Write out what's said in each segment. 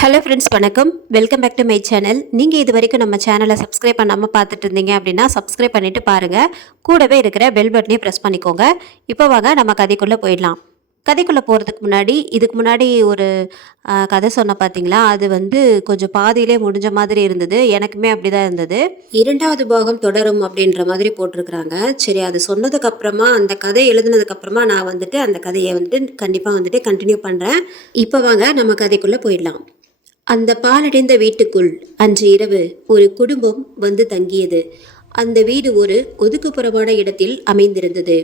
Hello friends, வணக்கம். Welcome back to my channel. நீங்கள் இது வரைக்கும் நம்ம சேனலை சப்ஸ்கிரைப் பண்ணாமல் பார்த்துட்டு இருந்தீங்க அப்படின்னா சப்ஸ்கிரைப் பண்ணிவிட்டு பாருங்கள். கூடவே இருக்கிற பெல் பட்டனையும் ப்ரெஸ் பண்ணிக்கோங்க. இப்போ வாங்க நம்ம கதைக்குள்ளே போயிடலாம். கதைக்குள்ளே போகிறதுக்கு முன்னாடி இதுக்கு முன்னாடி ஒரு கதை சொன்ன பார்த்தீங்களா, அது கொஞ்சம் பாதியிலே முடிஞ்ச மாதிரி இருந்தது. எனக்குமே அப்படி தான் இருந்தது. 2வது பாகம் தொடரும் அப்படின்ற மாதிரி போட்டிருக்கிறாங்க. சரி, அது சொன்னதுக்கப்புறமா அந்த கதை எழுதுனதுக்கப்புறமா நான் அந்த கதையை கண்டிப்பாக கண்டினியூ பண்ணுறேன். இப்போ வாங்க நம்ம கதைக்குள்ளே போயிடலாம். அந்த பாலடைந்த வீட்டுக்குள் அன்று இரவு ஒரு குடும்பம் வந்து தங்கியது. அந்த வீடு ஒரு ஒதுக்குப்புறமான இடத்தில் அமைந்திருந்தது.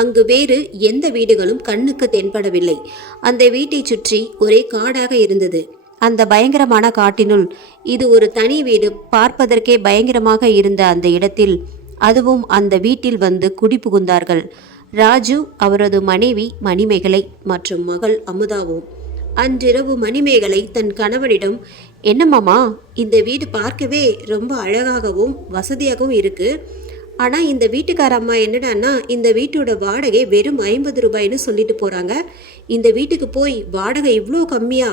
அங்கு வேறு எந்த வீடுகளும் கண்ணுக்கு தென்படவில்லை. அந்த வீட்டை சுற்றி ஒரே காடாக இருந்தது. அந்த பயங்கரமான காட்டினுள் இது ஒரு தனி வீடு. பார்ப்பதற்கே பயங்கரமாக இருந்த அந்த இடத்தில், அதுவும் அந்த வீட்டில் வந்து குடி புகுந்தார்கள் ராஜு, அவரது மனைவி மணிமேகலை மற்றும் மகள் அமுதாவும். அன்றிரவு மணிமேகலை தன் கணவனிடம், என்ன மாமா, இந்த வீடு பார்க்கவே ரொம்ப அழகாகவும் வசதியாகவும் இருக்கு. ஆனால் இந்த வீட்டுக்கார அம்மா என்னடான்னா இந்த வீட்டோட வாடகை வெறும் 50 ரூபாய்னு சொல்லிட்டு போகிறாங்க. இந்த வீட்டுக்கு போய் வாடகை இவ்வளோ கம்மியா?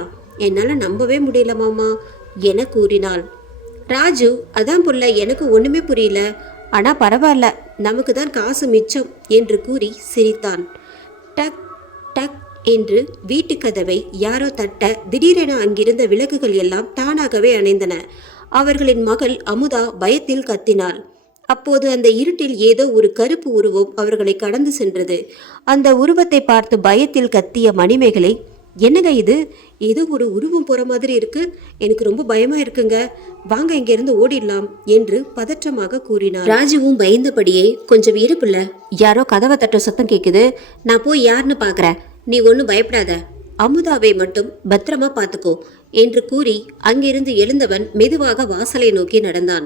என்னால் நம்பவே முடியல மாமா என கூறினாள். ராஜு, அதான் புள்ள, எனக்கு ஒன்றுமே புரியல. ஆனால் பரவாயில்ல, நமக்கு தான் காசு மிச்சம் என்று கூறி சிரித்தான். டக் டக் என்று வீட்டு கதவை யாரோ தட்ட, திடீரென அங்கிருந்த விளக்குகள் எல்லாம் தானாகவே அணைந்தன. அவர்களின் மகள் அமுதா பயத்தில் கத்தினாள். அப்போது அந்த இருட்டில் ஏதோ ஒரு கருப்பு உருவம் அவர்களை கடந்து சென்றது. அந்த உருவத்தை பார்த்து பயத்தில் கத்திய மணிமேகலை, என்னங்க இது, ஏதோ ஒரு உருவம் போற மாதிரி இருக்கு, எனக்கு ரொம்ப பயமா இருக்குங்க, வாங்க இங்க இருந்து ஓடிடலாம் என்று பதற்றமாக கூறினார். ராஜுவும் பயந்தபடியே, கொஞ்சம் இருப்புல, யாரோ கதவை தட்ட சத்தம் கேக்குது, நான் போய் யாருன்னு பாக்குறேன், நீ ஒன்னும் பயப்படாத, அமுதாவை மட்டும் பத்திரமா பார்த்துக்கோ என்று கூறி அங்கிருந்து எழுந்தவன் மெதுவாக வாசலை நோக்கி நடந்தான்.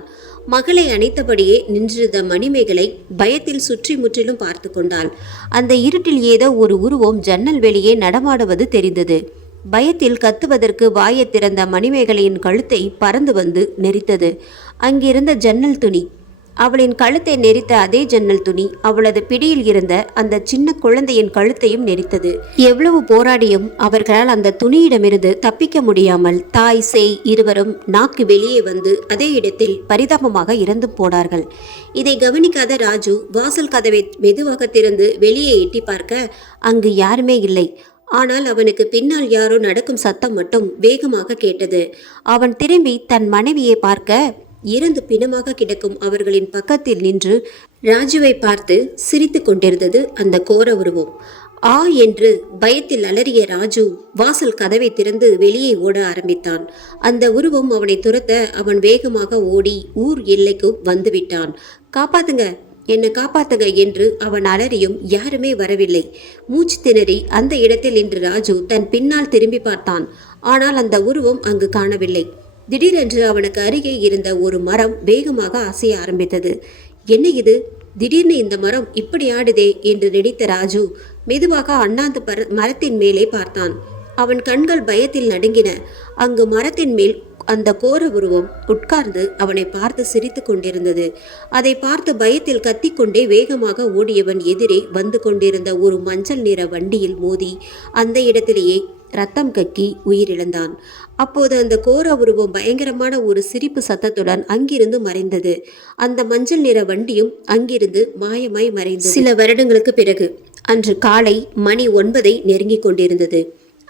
மகளை அணைத்தபடியே நின்றிருந்த மணிமேகலை பயத்தில் சுற்றி முற்றிலும் பார்த்து கொண்டாள். அந்த இருட்டில் ஏதோ ஒரு உருவம் ஜன்னல் வெளியே நடமாடுவது தெரிந்தது. பயத்தில் கத்துவதற்கு வாயை திறந்த மணிமேகலையின் கழுத்தை பறந்து வந்து நெரித்தது. அங்கிருந்த ஜன்னல் துணி, அவளின் கழுத்தை நெரித்த அதே ஜன்னல் துணி அவளது பிடியில் இருந்த அந்த சின்ன குழந்தையின் கழுத்தையும் நெரித்தது. எவ்வளவு போராடியும் அவர்களால் அந்த துணியிடமிருந்து தப்பிக்க முடியாமல் தாய் சேய் இருவரும் நாக்கு வெளியே வந்து அதே இடத்தில் பரிதாபமாக இறந்து போனார்கள். இதை கவனிக்காத ராஜு வாசல் கதவை மெதுவாக திறந்து வெளியே எட்டி பார்க்க அங்கு யாருமே இல்லை. ஆனால் அவனுக்கு பின்னால் யாரோ நடக்கும் சத்தம் மட்டும் வேகமாக கேட்டது. அவன் திரும்பி தன் மனைவியை பார்க்க, இறந்து பிணமாக கிடக்கும் அவர்களின் பக்கத்தில் நின்று ராஜுவை பார்த்து சிரித்து கொண்டிருந்தது அந்த கோர உருவம். ஆ என்று பயத்தில் அலறிய ராஜு வாசல் கதவை திறந்து வெளியே ஓட ஆரம்பித்தான். அந்த உருவம் அவனை துரத்த அவன் வேகமாக ஓடி ஊர் எல்லைக்கு வந்துவிட்டான். காப்பாத்துங்க, என்னை காப்பாத்துங்க என்று அவன் அலறியும் யாருமே வரவில்லை. மூச்சு திணறி அந்த இடத்தில் நின்று ராஜு தன் பின்னால் திரும்பி பார்த்தான். ஆனால் அந்த உருவம் அங்கு காணவில்லை. திடீரென்று அவனுக்கு அருகே இருந்த ஒரு மரம் வேகமாக அசைய ஆரம்பித்தது. என்ன இது, திடீர்னு இந்த மரம் இப்படி ஆடுதே என்று நினைத்த ராஜு மெதுவாக அண்ணாந்து மரத்தின் மேலே பார்த்தான். அவன் கண்கள் பயத்தில் நடுங்கின. அங்கு மரத்தின் மேல் அந்த கோர உருவம் உட்கார்ந்து அவனை பார்த்து சிரித்து கொண்டிருந்தது. அதை பார்த்து பயத்தில் கத்திக்கொண்டே வேகமாக ஓடியவன் எதிரே வந்து கொண்டிருந்த ஒரு மஞ்சள் நிற வண்டியில் மோதி அந்த இடத்திலேயே ரத்தம் கக்கி உயிரிழந்தான். அப்போது அந்த கோர உருவம் பயங்கரமான ஒரு சிரிப்பு சத்தத்துடன் அங்கிருந்து மறைந்தது. அந்த மஞ்சள் நிற வண்டியும் அங்கிருந்து மாயமாய் மறைந்தது. சில வருடங்களுக்கு பிறகு அன்று காலை மணி 9 நெருங்கி கொண்டிருந்தது.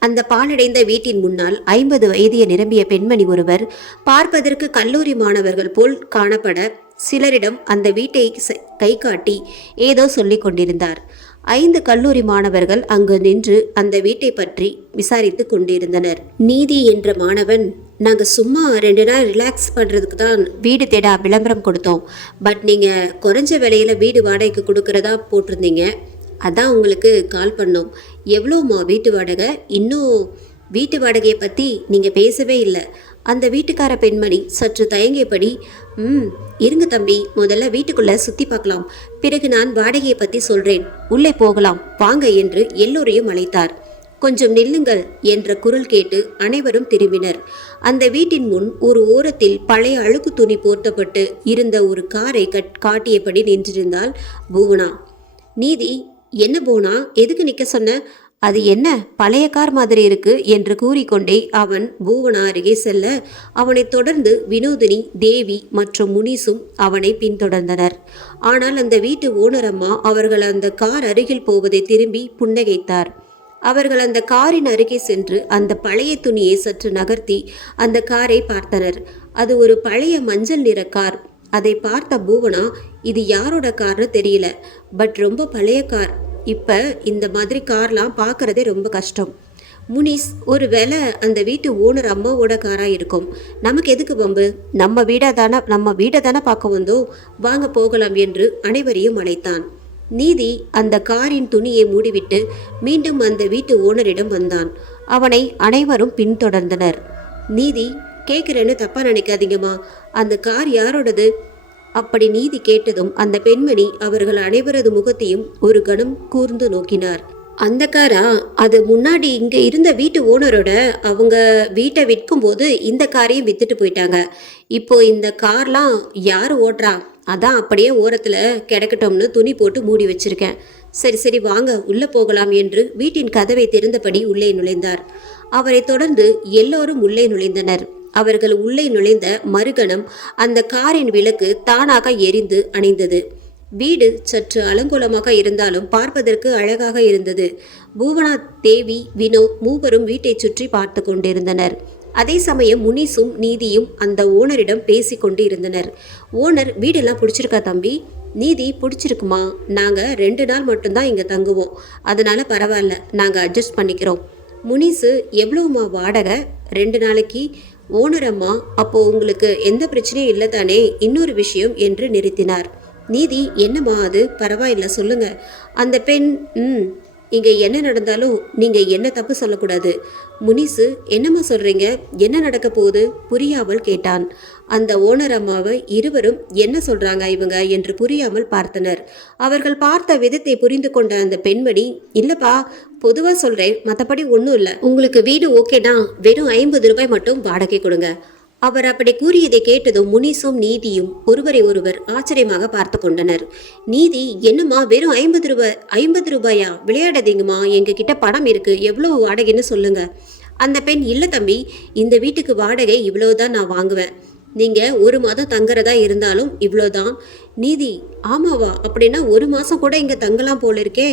அந்த பாலடைந்த வீட்டின் முன்னால் 50 வயதிய நிரம்பிய பெண்மணி ஒருவர், பார்ப்பதற்கு கல்லூரி மாணவர்கள் போல் காணப்பட, சிலரிடம் அந்த வீட்டை கை காட்டி ஏதோ சொல்லிக் கொண்டிருந்தார். 5 கல்லூரி மாணவர்கள் அங்கு நின்று அந்த வீட்டை பற்றி விசாரித்து கொண்டிருந்தனர். நீதி என்ற மாணவன், நாங்கள் சும்மா 2 நாள் ரிலாக்ஸ் பண்ணுறதுக்கு தான் வீடு தேட விளம்பரம் கொடுத்தோம். பட் நீங்கள் குறைஞ்ச விலையில் வீடு வாடகைக்கு கொடுக்கறதா போட்டிருந்தீங்க, அதான் உங்களுக்கு கால் பண்ணோம். எவ்வளோம்மா வீட்டு வாடகை? இன்னும் வீட்டு வாடகையை பற்றி நீங்கள் பேசவே இல்லை. அந்த வீட்டுக்கார பெண்மணி சற்று தயங்கியபடி, இருங்க தம்பி, முதல்ல வீட்டுக்குள்ளே சுற்றி பார்க்கலாம், பிறகு நான் வாடகையை பற்றி சொல்கிறேன், உள்ளே போகலாம் வாங்க என்று எல்லோரையும் அழைத்தார். கொஞ்சம் நில்லுங்கள் என்ற குரல் கேட்டு அனைவரும் திரும்பினர். அந்த வீட்டின் முன் ஒரு ஓரத்தில் பழைய அழுக்கு துணி போர்த்தப்பட்டு இருந்த ஒரு காரை காட்டியபடி நின்றிருந்தாள் பூவனா. நீதி, என்ன போனா, எதுக்கு நிற்க சொன்ன? அது என்ன பழைய கார் மாதிரி இருக்கு என்று கூறிக்கொண்டே அவன் பூவனா அருகே செல்ல அவனைத் தொடர்ந்து வினோதினி, தேவி மற்றும் முனிசும் அவனை பின்தொடர்ந்தனர். ஆனால் அந்த வீட்டு ஓனர் அம்மா அவர்கள் அந்த கார் அருகில் போவதை திரும்பி புன்னகைத்தார். அவர்கள் அந்த காரின் அருகே சென்று அந்த பழைய துணியை சற்று நகர்த்தி அந்த காரை பார்த்தனர். அது ஒரு பழைய மஞ்சள் நிற கார். அதை பார்த்த பூவனா, இது யாரோட கார்னு தெரியல, பட் ரொம்ப பழைய கார். இப்போ இந்த மாதிரி கார்லாம் பார்க்குறதே ரொம்ப கஷ்டம். முனிஸ், ஒரு வேளை அந்த வீட்டு ஓனர் அம்மாவோட காராக இருக்கும். நமக்கு எதுக்கு வம்பு? நம்ம வீடை தானே பார்க்க வந்தோம், வாங்க போகலாம் என்று அனைவரையும் அழைத்தான். நீதி அந்த காரின் துணியை மூடிவிட்டு மீண்டும் அந்த வீட்டு ஓனரிடம் வந்தான். அவனை அனைவரும் பின்தொடர்ந்தனர். நீதி, கேட்குறேன்னு தப்பாக நினைக்காதீங்கம்மா, அந்த கார் யாரோடது? அப்படி நீதி கேட்டதும் அந்த பெண்மணி அவர்கள் அனைவரது முகத்தையும் ஒரு கணம் கூர்ந்து நோக்கினார். அந்த காரா? அது முன்னாடி இங்கே இருந்த வீட்டு ஓனரோட. அவங்க வீட்டை விற்கும் போது இந்த காரையும் வித்துட்டு போயிட்டாங்க. இப்போ இந்த கார்லாம் யார் ஓட்டுறா? அதான் அப்படியே ஓரத்தில் கிடக்கட்டும்னு துணி போட்டு மூடி வச்சிருக்கேன். சரி சரி வாங்க உள்ளே போகலாம் என்று வீட்டின் கதவை திறந்தபடி உள்ளே நுழைந்தார். அவரை தொடர்ந்து எல்லோரும் உள்ளே நுழைந்தனர். அவர்கள் உள்ளே நுழைந்த மறுகணம் அந்த காரின் விளக்கு தானாக எரிந்து அணைந்தது. வீடு சற்று அலங்கோலமாக இருந்தாலும் பார்ப்பதற்கு அழகாக இருந்தது. பூவனா, தேவி, வினோ மூவரும் வீட்டை சுற்றி பார்த்து கொண்டிருந்தனர். அதே சமயம் முனிசும் நீதியும் அந்த ஓனரிடம் பேசி கொண்டு இருந்தனர். ஓனர், வீடெல்லாம் பிடிச்சிருக்கா தம்பி? நீதி, பிடிச்சிருக்குமா? நாங்கள் 2 நாள் மட்டும்தான் இங்கே தங்குவோம், அதனால பரவாயில்ல, நாங்கள் அட்ஜஸ்ட் பண்ணிக்கிறோம். முனிசு, எவ்வளோமா வாடகை? 2 நாளைக்கு. ஓனர் அம்மா, அப்போ உங்களுக்கு எந்த பிரச்சனையும் இல்லை தானே? இன்னொரு விஷயம் என்று நிறுத்தினார். நீதி, என்னம்மா அது? பரவாயில்ல சொல்லுங்க. அந்த பெண், இங்கே என்ன நடந்தாலும் நீங்கள் என்ன தப்பு சொல்லக்கூடாது. முனிசு, என்னம்மா சொல்கிறீங்க? என்ன நடக்க போகுது? புரியாமல் கேட்டான். அந்த ஓனர் அம்மாவை இருவரும் என்ன சொல்கிறாங்க இவங்க என்று புரியாமல் பார்த்தனர். அவர்கள் பார்த்த விதத்தை புரிந்து கொண்ட அந்த பெண்மணி, இல்லைப்பா, பொதுவாக சொல்கிறேன், மற்றபடி ஒன்றும் இல்லை. உங்களுக்கு வீடு ஓகேனா வெறும் 50 ரூபாய் மட்டும் வாடகை கொடுங்க. அவர் அப்படி கூறியதை கேட்டதும் முனிசும் நீதியும் ஒருவரை ஒருவர் ஆச்சரியமாக பார்த்து கொண்டனர். நீதி, என்னம்மா வெறும் 50 ரூபாயா? விளையாடாதீங்கம்மா, எங்ககிட்ட பணம் இருக்கு, எவ்வளவு வாடகைன்னு சொல்லுங்க. அந்த பெண், இல்லை தம்பி, இந்த வீட்டுக்கு வாடகை இவ்வளவுதான் நான் வாங்குவேன். நீங்கள் 1 மாதம் தங்குறதா இருந்தாலும் இவ்வளோதான். நீதி, ஆமாவா? அப்படின்னா 1 மாதம் கூட இங்கே தங்கலாம் போல இருக்கே.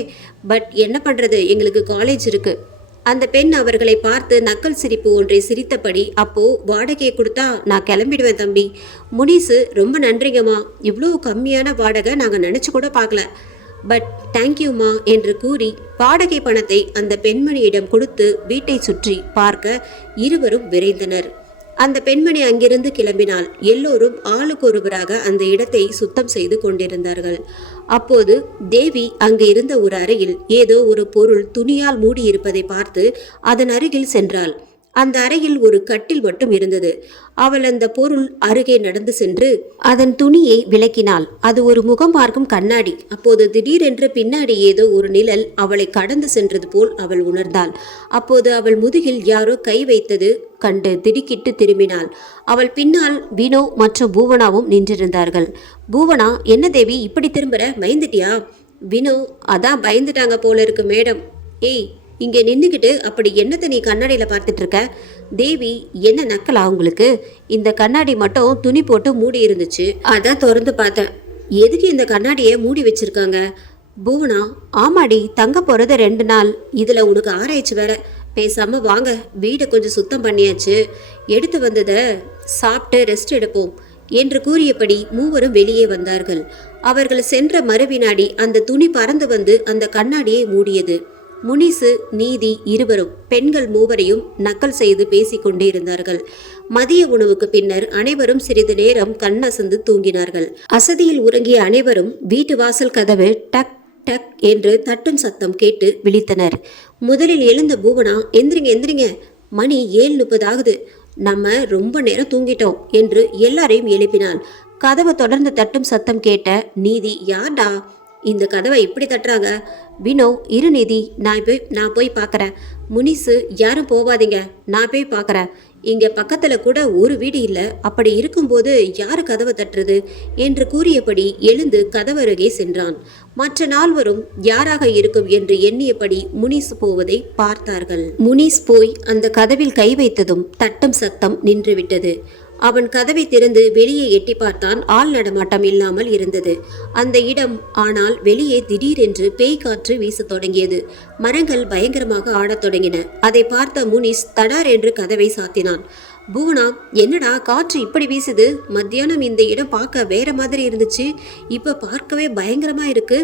பட் என்ன பண்ணுறது, எங்களுக்கு காலேஜ் இருக்குது. அந்த பெண் அவர்களை பார்த்து நக்கல் சிரிப்பு ஒன்றை சிரித்தபடி, அப்போ வாடகையை கொடுத்தா நான் கிளம்பிடுவேன் தம்பி. முனிசு, ரொம்ப நன்றிங்கம்மா, இவ்வளோ கம்மியான வாடகை நாங்கள் நினச்சி கூட பார்க்கல, பட் தேங்க்யூம்மா என்று கூறி வாடகை பணத்தை அந்த பெண்மணியிடம் கொடுத்து வீட்டை சுற்றி பார்க்க இருவரும் விரைந்தனர். அந்த பெண்மணி அங்கிருந்து கிளம்பினாள். எல்லோரும் ஆளுக்கொருவராக அந்த இடத்தை சுத்தம் செய்து கொண்டிருந்தார்கள். அப்போது தேவி அங்கு இருந்த ஒரு அறையில் ஏதோ ஒரு பொருள் துணியால் மூடியிருப்பதை பார்த்து அதன் அருகில் சென்றாள். அந்த அறையில் ஒரு கட்டில் மட்டும் இருந்தது. அவள் அந்த பொருள் அருகே நடந்து சென்று அதன் துணியை விளக்கினாள். அது ஒரு முகம் பார்க்கும் கண்ணாடி. அப்போது திடீரென்று பின்னாடி ஏதோ ஒரு நிழல் அவளை கடந்து சென்றது போல் அவள் உணர்ந்தாள். அப்போது அவள் முதுகில் யாரோ கை வைத்தது கண்டு திடுக்கிட்டு திரும்பினாள். அவள் பின்னால் வினோ மற்றும் பூவனாவும் நின்றிருந்தார்கள். பூவனா, என்ன தேவி இப்படி திரும்புற? பயந்துட்டியா? வினோ, அதான் பயந்துட்டாங்க போல இருக்கு மேடம். ஏய், இங்கே நின்றுக்கிட்டு அப்படி என்னத்தை நீ கண்ணாடியில் பார்த்துட்டு இருக்க? தேவி, என்ன நக்கலா உங்களுக்கு? இந்த கண்ணாடி மட்டும் துணி போட்டு மூடி இருந்துச்சு, அதான் திறந்து பார்த்தேன். எதுக்கு இந்த கண்ணாடியை மூடி வச்சிருக்காங்க? பூவனா, ஆமாடி, தங்க போகிறது 2 நாள், இதில் உனக்கு ஆராய்ச்சி வேற. பேசாமல் வாங்க, வீடை கொஞ்சம் சுத்தம் பண்ணியாச்சு, எடுத்து வந்ததை சாப்பிட்டு ரெஸ்ட் எடுப்போம் என்று கூறியபடி மூவரும் வெளியே வந்தார்கள். அவர்கள் சென்ற மறுவினாடி அந்த துணி பறந்து வந்து அந்த கண்ணாடியை மூடியது. முனிசு, நீதி இருவரும் பெண்கள் மூவரையும் நக்கல் செய்து பேசிக்கொண்டே இருந்தார்கள். மதிய உணவுக்கு பின்னர் அனைவரும் சிறிது நேரம் கண்ணசந்து தூங்கினார்கள். அசதியில் உறங்கிய அனைவரும் வீட்டு வாசல் கதவு டக் டக் என்று தட்டும் சத்தம் கேட்டு விழித்தனர். முதலில் எழுந்த பூவனா, எந்திரிங்க எந்திரிங்க, மணி 7:30 ஆகுது, நம்ம ரொம்ப நேரம் தூங்கிட்டோம் என்று எல்லாரையும் எழுப்பினாள். கதவை தொடர்ந்து தட்டும் சத்தம் கேட்ட நீதி, யார்டா இந்த கதவை இப்படி தட்டுறாங்க? வினோ, இரு நீதி, நான் போய் பார்க்குறேன். முனிசு, யாரும் போவாதீங்க, நான் போய் பார்க்குறேன் இங்க பக்கத்துல கூட ஒரு வீடு இல்ல, அப்படி இருக்கும்போது யாரு கதவை தட்டுறது என்று கூறியபடி எழுந்து கதவருகே சென்றான். மற்ற நால்வரும் யாராக இருக்கும் என்று எண்ணியபடி முனிஸ் போவதை பார்த்தார்கள். முனிஸ் போய் அந்த கதவில் கை வைத்ததும் தட்டும் சத்தம் நின்றுவிட்டது. அவன் கதவை திறந்து வெளியே எட்டி பார்த்தான். ஆள் நடமாட்டம் இல்லாமல் இருந்தது அந்த இடம். ஆனால் வெளியே திடீரென்று பேய் காற்று வீசத் தொடங்கியது. மரங்கள் பயங்கரமாக ஆடத் தொடங்கின. அதை பார்த்த முனிஸ் தடார் என்று கதவை சாத்தினான். பூவனா, என்னடா காற்று இப்படி வீசுது? மத்தியானம் இந்த இடம் பார்க்க வேற மாதிரி இருந்துச்சு, இப்ப பார்க்கவே பயங்கரமா இருக்கு.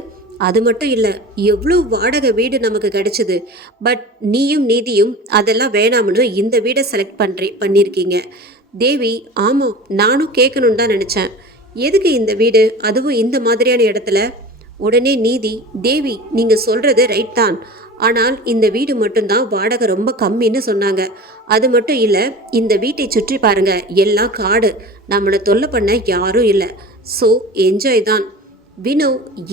அது மட்டும் இல்லை, எவ்வளோ வாடகை வீடு நமக்கு கிடைச்சது. பட் நீயும் நீதியும் அதெல்லாம் வேணாம்னு இந்த வீடை செலக்ட் பண்ணியிருக்கீங்க. தேவி, ஆமாம், நானும் கேட்கணுன்னு தான் நினச்சேன். எதுக்கு இந்த வீடு, அதுவும் இந்த மாதிரியான இடத்துல? உடனே நீதி, தேவி, நீங்கள் சொல்கிறது ரைட் தான். ஆனால் இந்த வீடு மட்டும்தான் வாடகை ரொம்ப கம்மின்னு சொன்னாங்க. அது மட்டும் இல்லை, இந்த வீட்டை சுற்றி பாருங்க, எல்லாம் காடு, நம்மளை தொல்லை பண்ண யாரும் இல்லை. ஸோ என்ஜாய் தான். வினோ,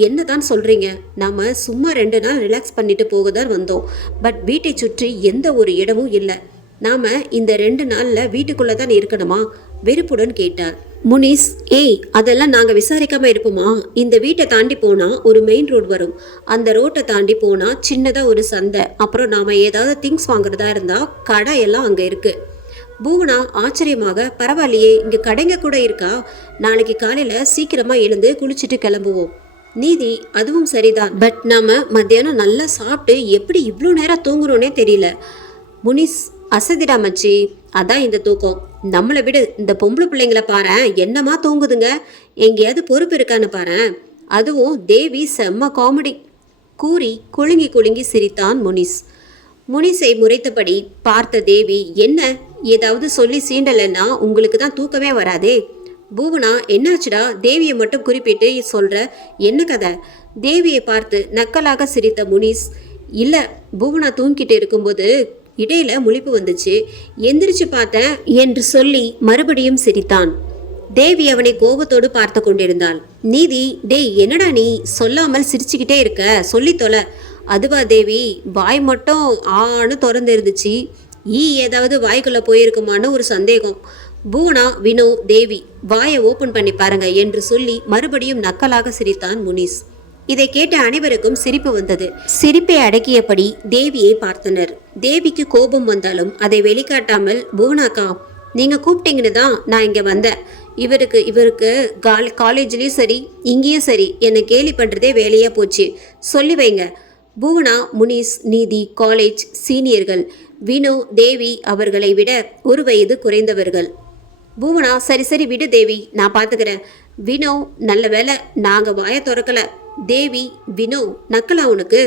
என்ன தான் சொல்கிறீங்க? நம்ம சும்மா 2 நாள் ரிலாக்ஸ் பண்ணிட்டு போக தான் வந்தோம். பட் வீட்டை சுற்றி எந்த ஒரு இடமும் இல்லை. நாம இந்த 2 நாளில் வீட்டுக்குள்ளே தான் இருக்கணுமா? வெறுப்புடன் கேட்டார். முனிஸ், ஏய், அதெல்லாம் நாங்கள் விசாரிக்காம இருப்போமா? இந்த வீட்டை தாண்டி போனால் ஒரு மெயின் ரோடு வரும். அந்த ரோட்டை தாண்டி போனால் சின்னதாக ஒரு சந்தை, அப்புறம் நாம் ஏதாவது திங்ஸ் வாங்குறதா இருந்தால் கடை எல்லாம் அங்கே இருக்குது. பூவனா ஆச்சரியமாக, பரவாயில்லையே, இங்கே கடைங்க கூட இருக்கா? நாளைக்கு காலையில் சீக்கிரமாக எழுந்து குளிச்சுட்டு கிளம்புவோம். நீதி, அதுவும் சரிதான். பட் நாம் மத்தியானம் நல்லா சாப்பிட்டு எப்படி இவ்வளோ நேரம் தூங்குறோன்னே தெரியல. முனிஸ், அசதிடா மச்சி, அதான் இந்த தூக்கம். நம்மளை விடு, இந்த பொம்பளை பிள்ளைங்களை பாரு, என்னமா தூங்குதுங்க. எங்கேயாவது பொறுப்பு இருக்கான்னு பாரு. அதுவும் தேவி செம்ம காமெடி கூறி குலுங்கி குலுங்கி சிரித்தான் முனிஸ். முனிஸை முறைத்தபடி பார்த்த தேவி, என்ன ஏதாவது சொல்லி சீண்டலைன்னா உங்களுக்கு தான் தூக்கமே வராதே. பூவனா, என்னாச்சுடா? தேவியை மட்டும் குறிப்பிட்டு சொல்ற, என்ன கதை? தேவியை பார்த்து நக்கலாக சிரித்த முனிஸ், இல்லை, பூவனா தூங்கிட்டு இருக்கும்போது இடையில முழிப்பு வந்துச்சு, எந்திரிச்சு பார்த்தேன் என்று சொல்லி மறுபடியும் சிரித்தான். தேவி அவனை கோபத்தோடு பார்த்து கொண்டிருந்தாள். நீதி, டேய், என்னடா நீ சொல்லாமல் சிரிச்சுக்கிட்டே இருக்க, சொல்லி தொலை. அதுவா தேவி, வாய் மட்டும் ஆன்னு திறந்து இருந்துச்சு, ஏதாவது வாய்க்குள்ள போயிருக்குமான்னு ஒரு சந்தேகம். பூவனா, வினோ, தேவி, வாயை ஓபன் பண்ணி பாருங்க என்று சொல்லி மறுபடியும் நக்கலாக சிரித்தான் முனிஸ். இதை கேட்ட அனைவருக்கும் சிரிப்பு வந்தது. சிரிப்பை அடக்கியபடி தேவியை பார்த்தனர். தேவிக்கு கோபம் வந்தாலும் அதை வெளிக்காட்டாமல், பூவனாக்கா, நீங்க கூப்பிட்டீங்கன்னு தான் நான் இங்க வந்தேன். இவருக்கு காலேஜ்லயும் சரி இங்கேயும் சரி என்னை கேலி பண்றதே வேலையா போச்சு, சொல்லி வைங்க. பூவனா, முனிஸ், நீதி காலேஜ் சீனியர்கள். வினோ, தேவி அவர்களை விட 1 வயது குறைந்தவர்கள். பூவனா, சரி சரி விடு தேவி, நான் பார்த்துக்கிறேன். வினோ, நல்ல வேலை நாங்கள் வாயை திறக்கல. தேவி, வினோ, நக்கலா உனக்கு?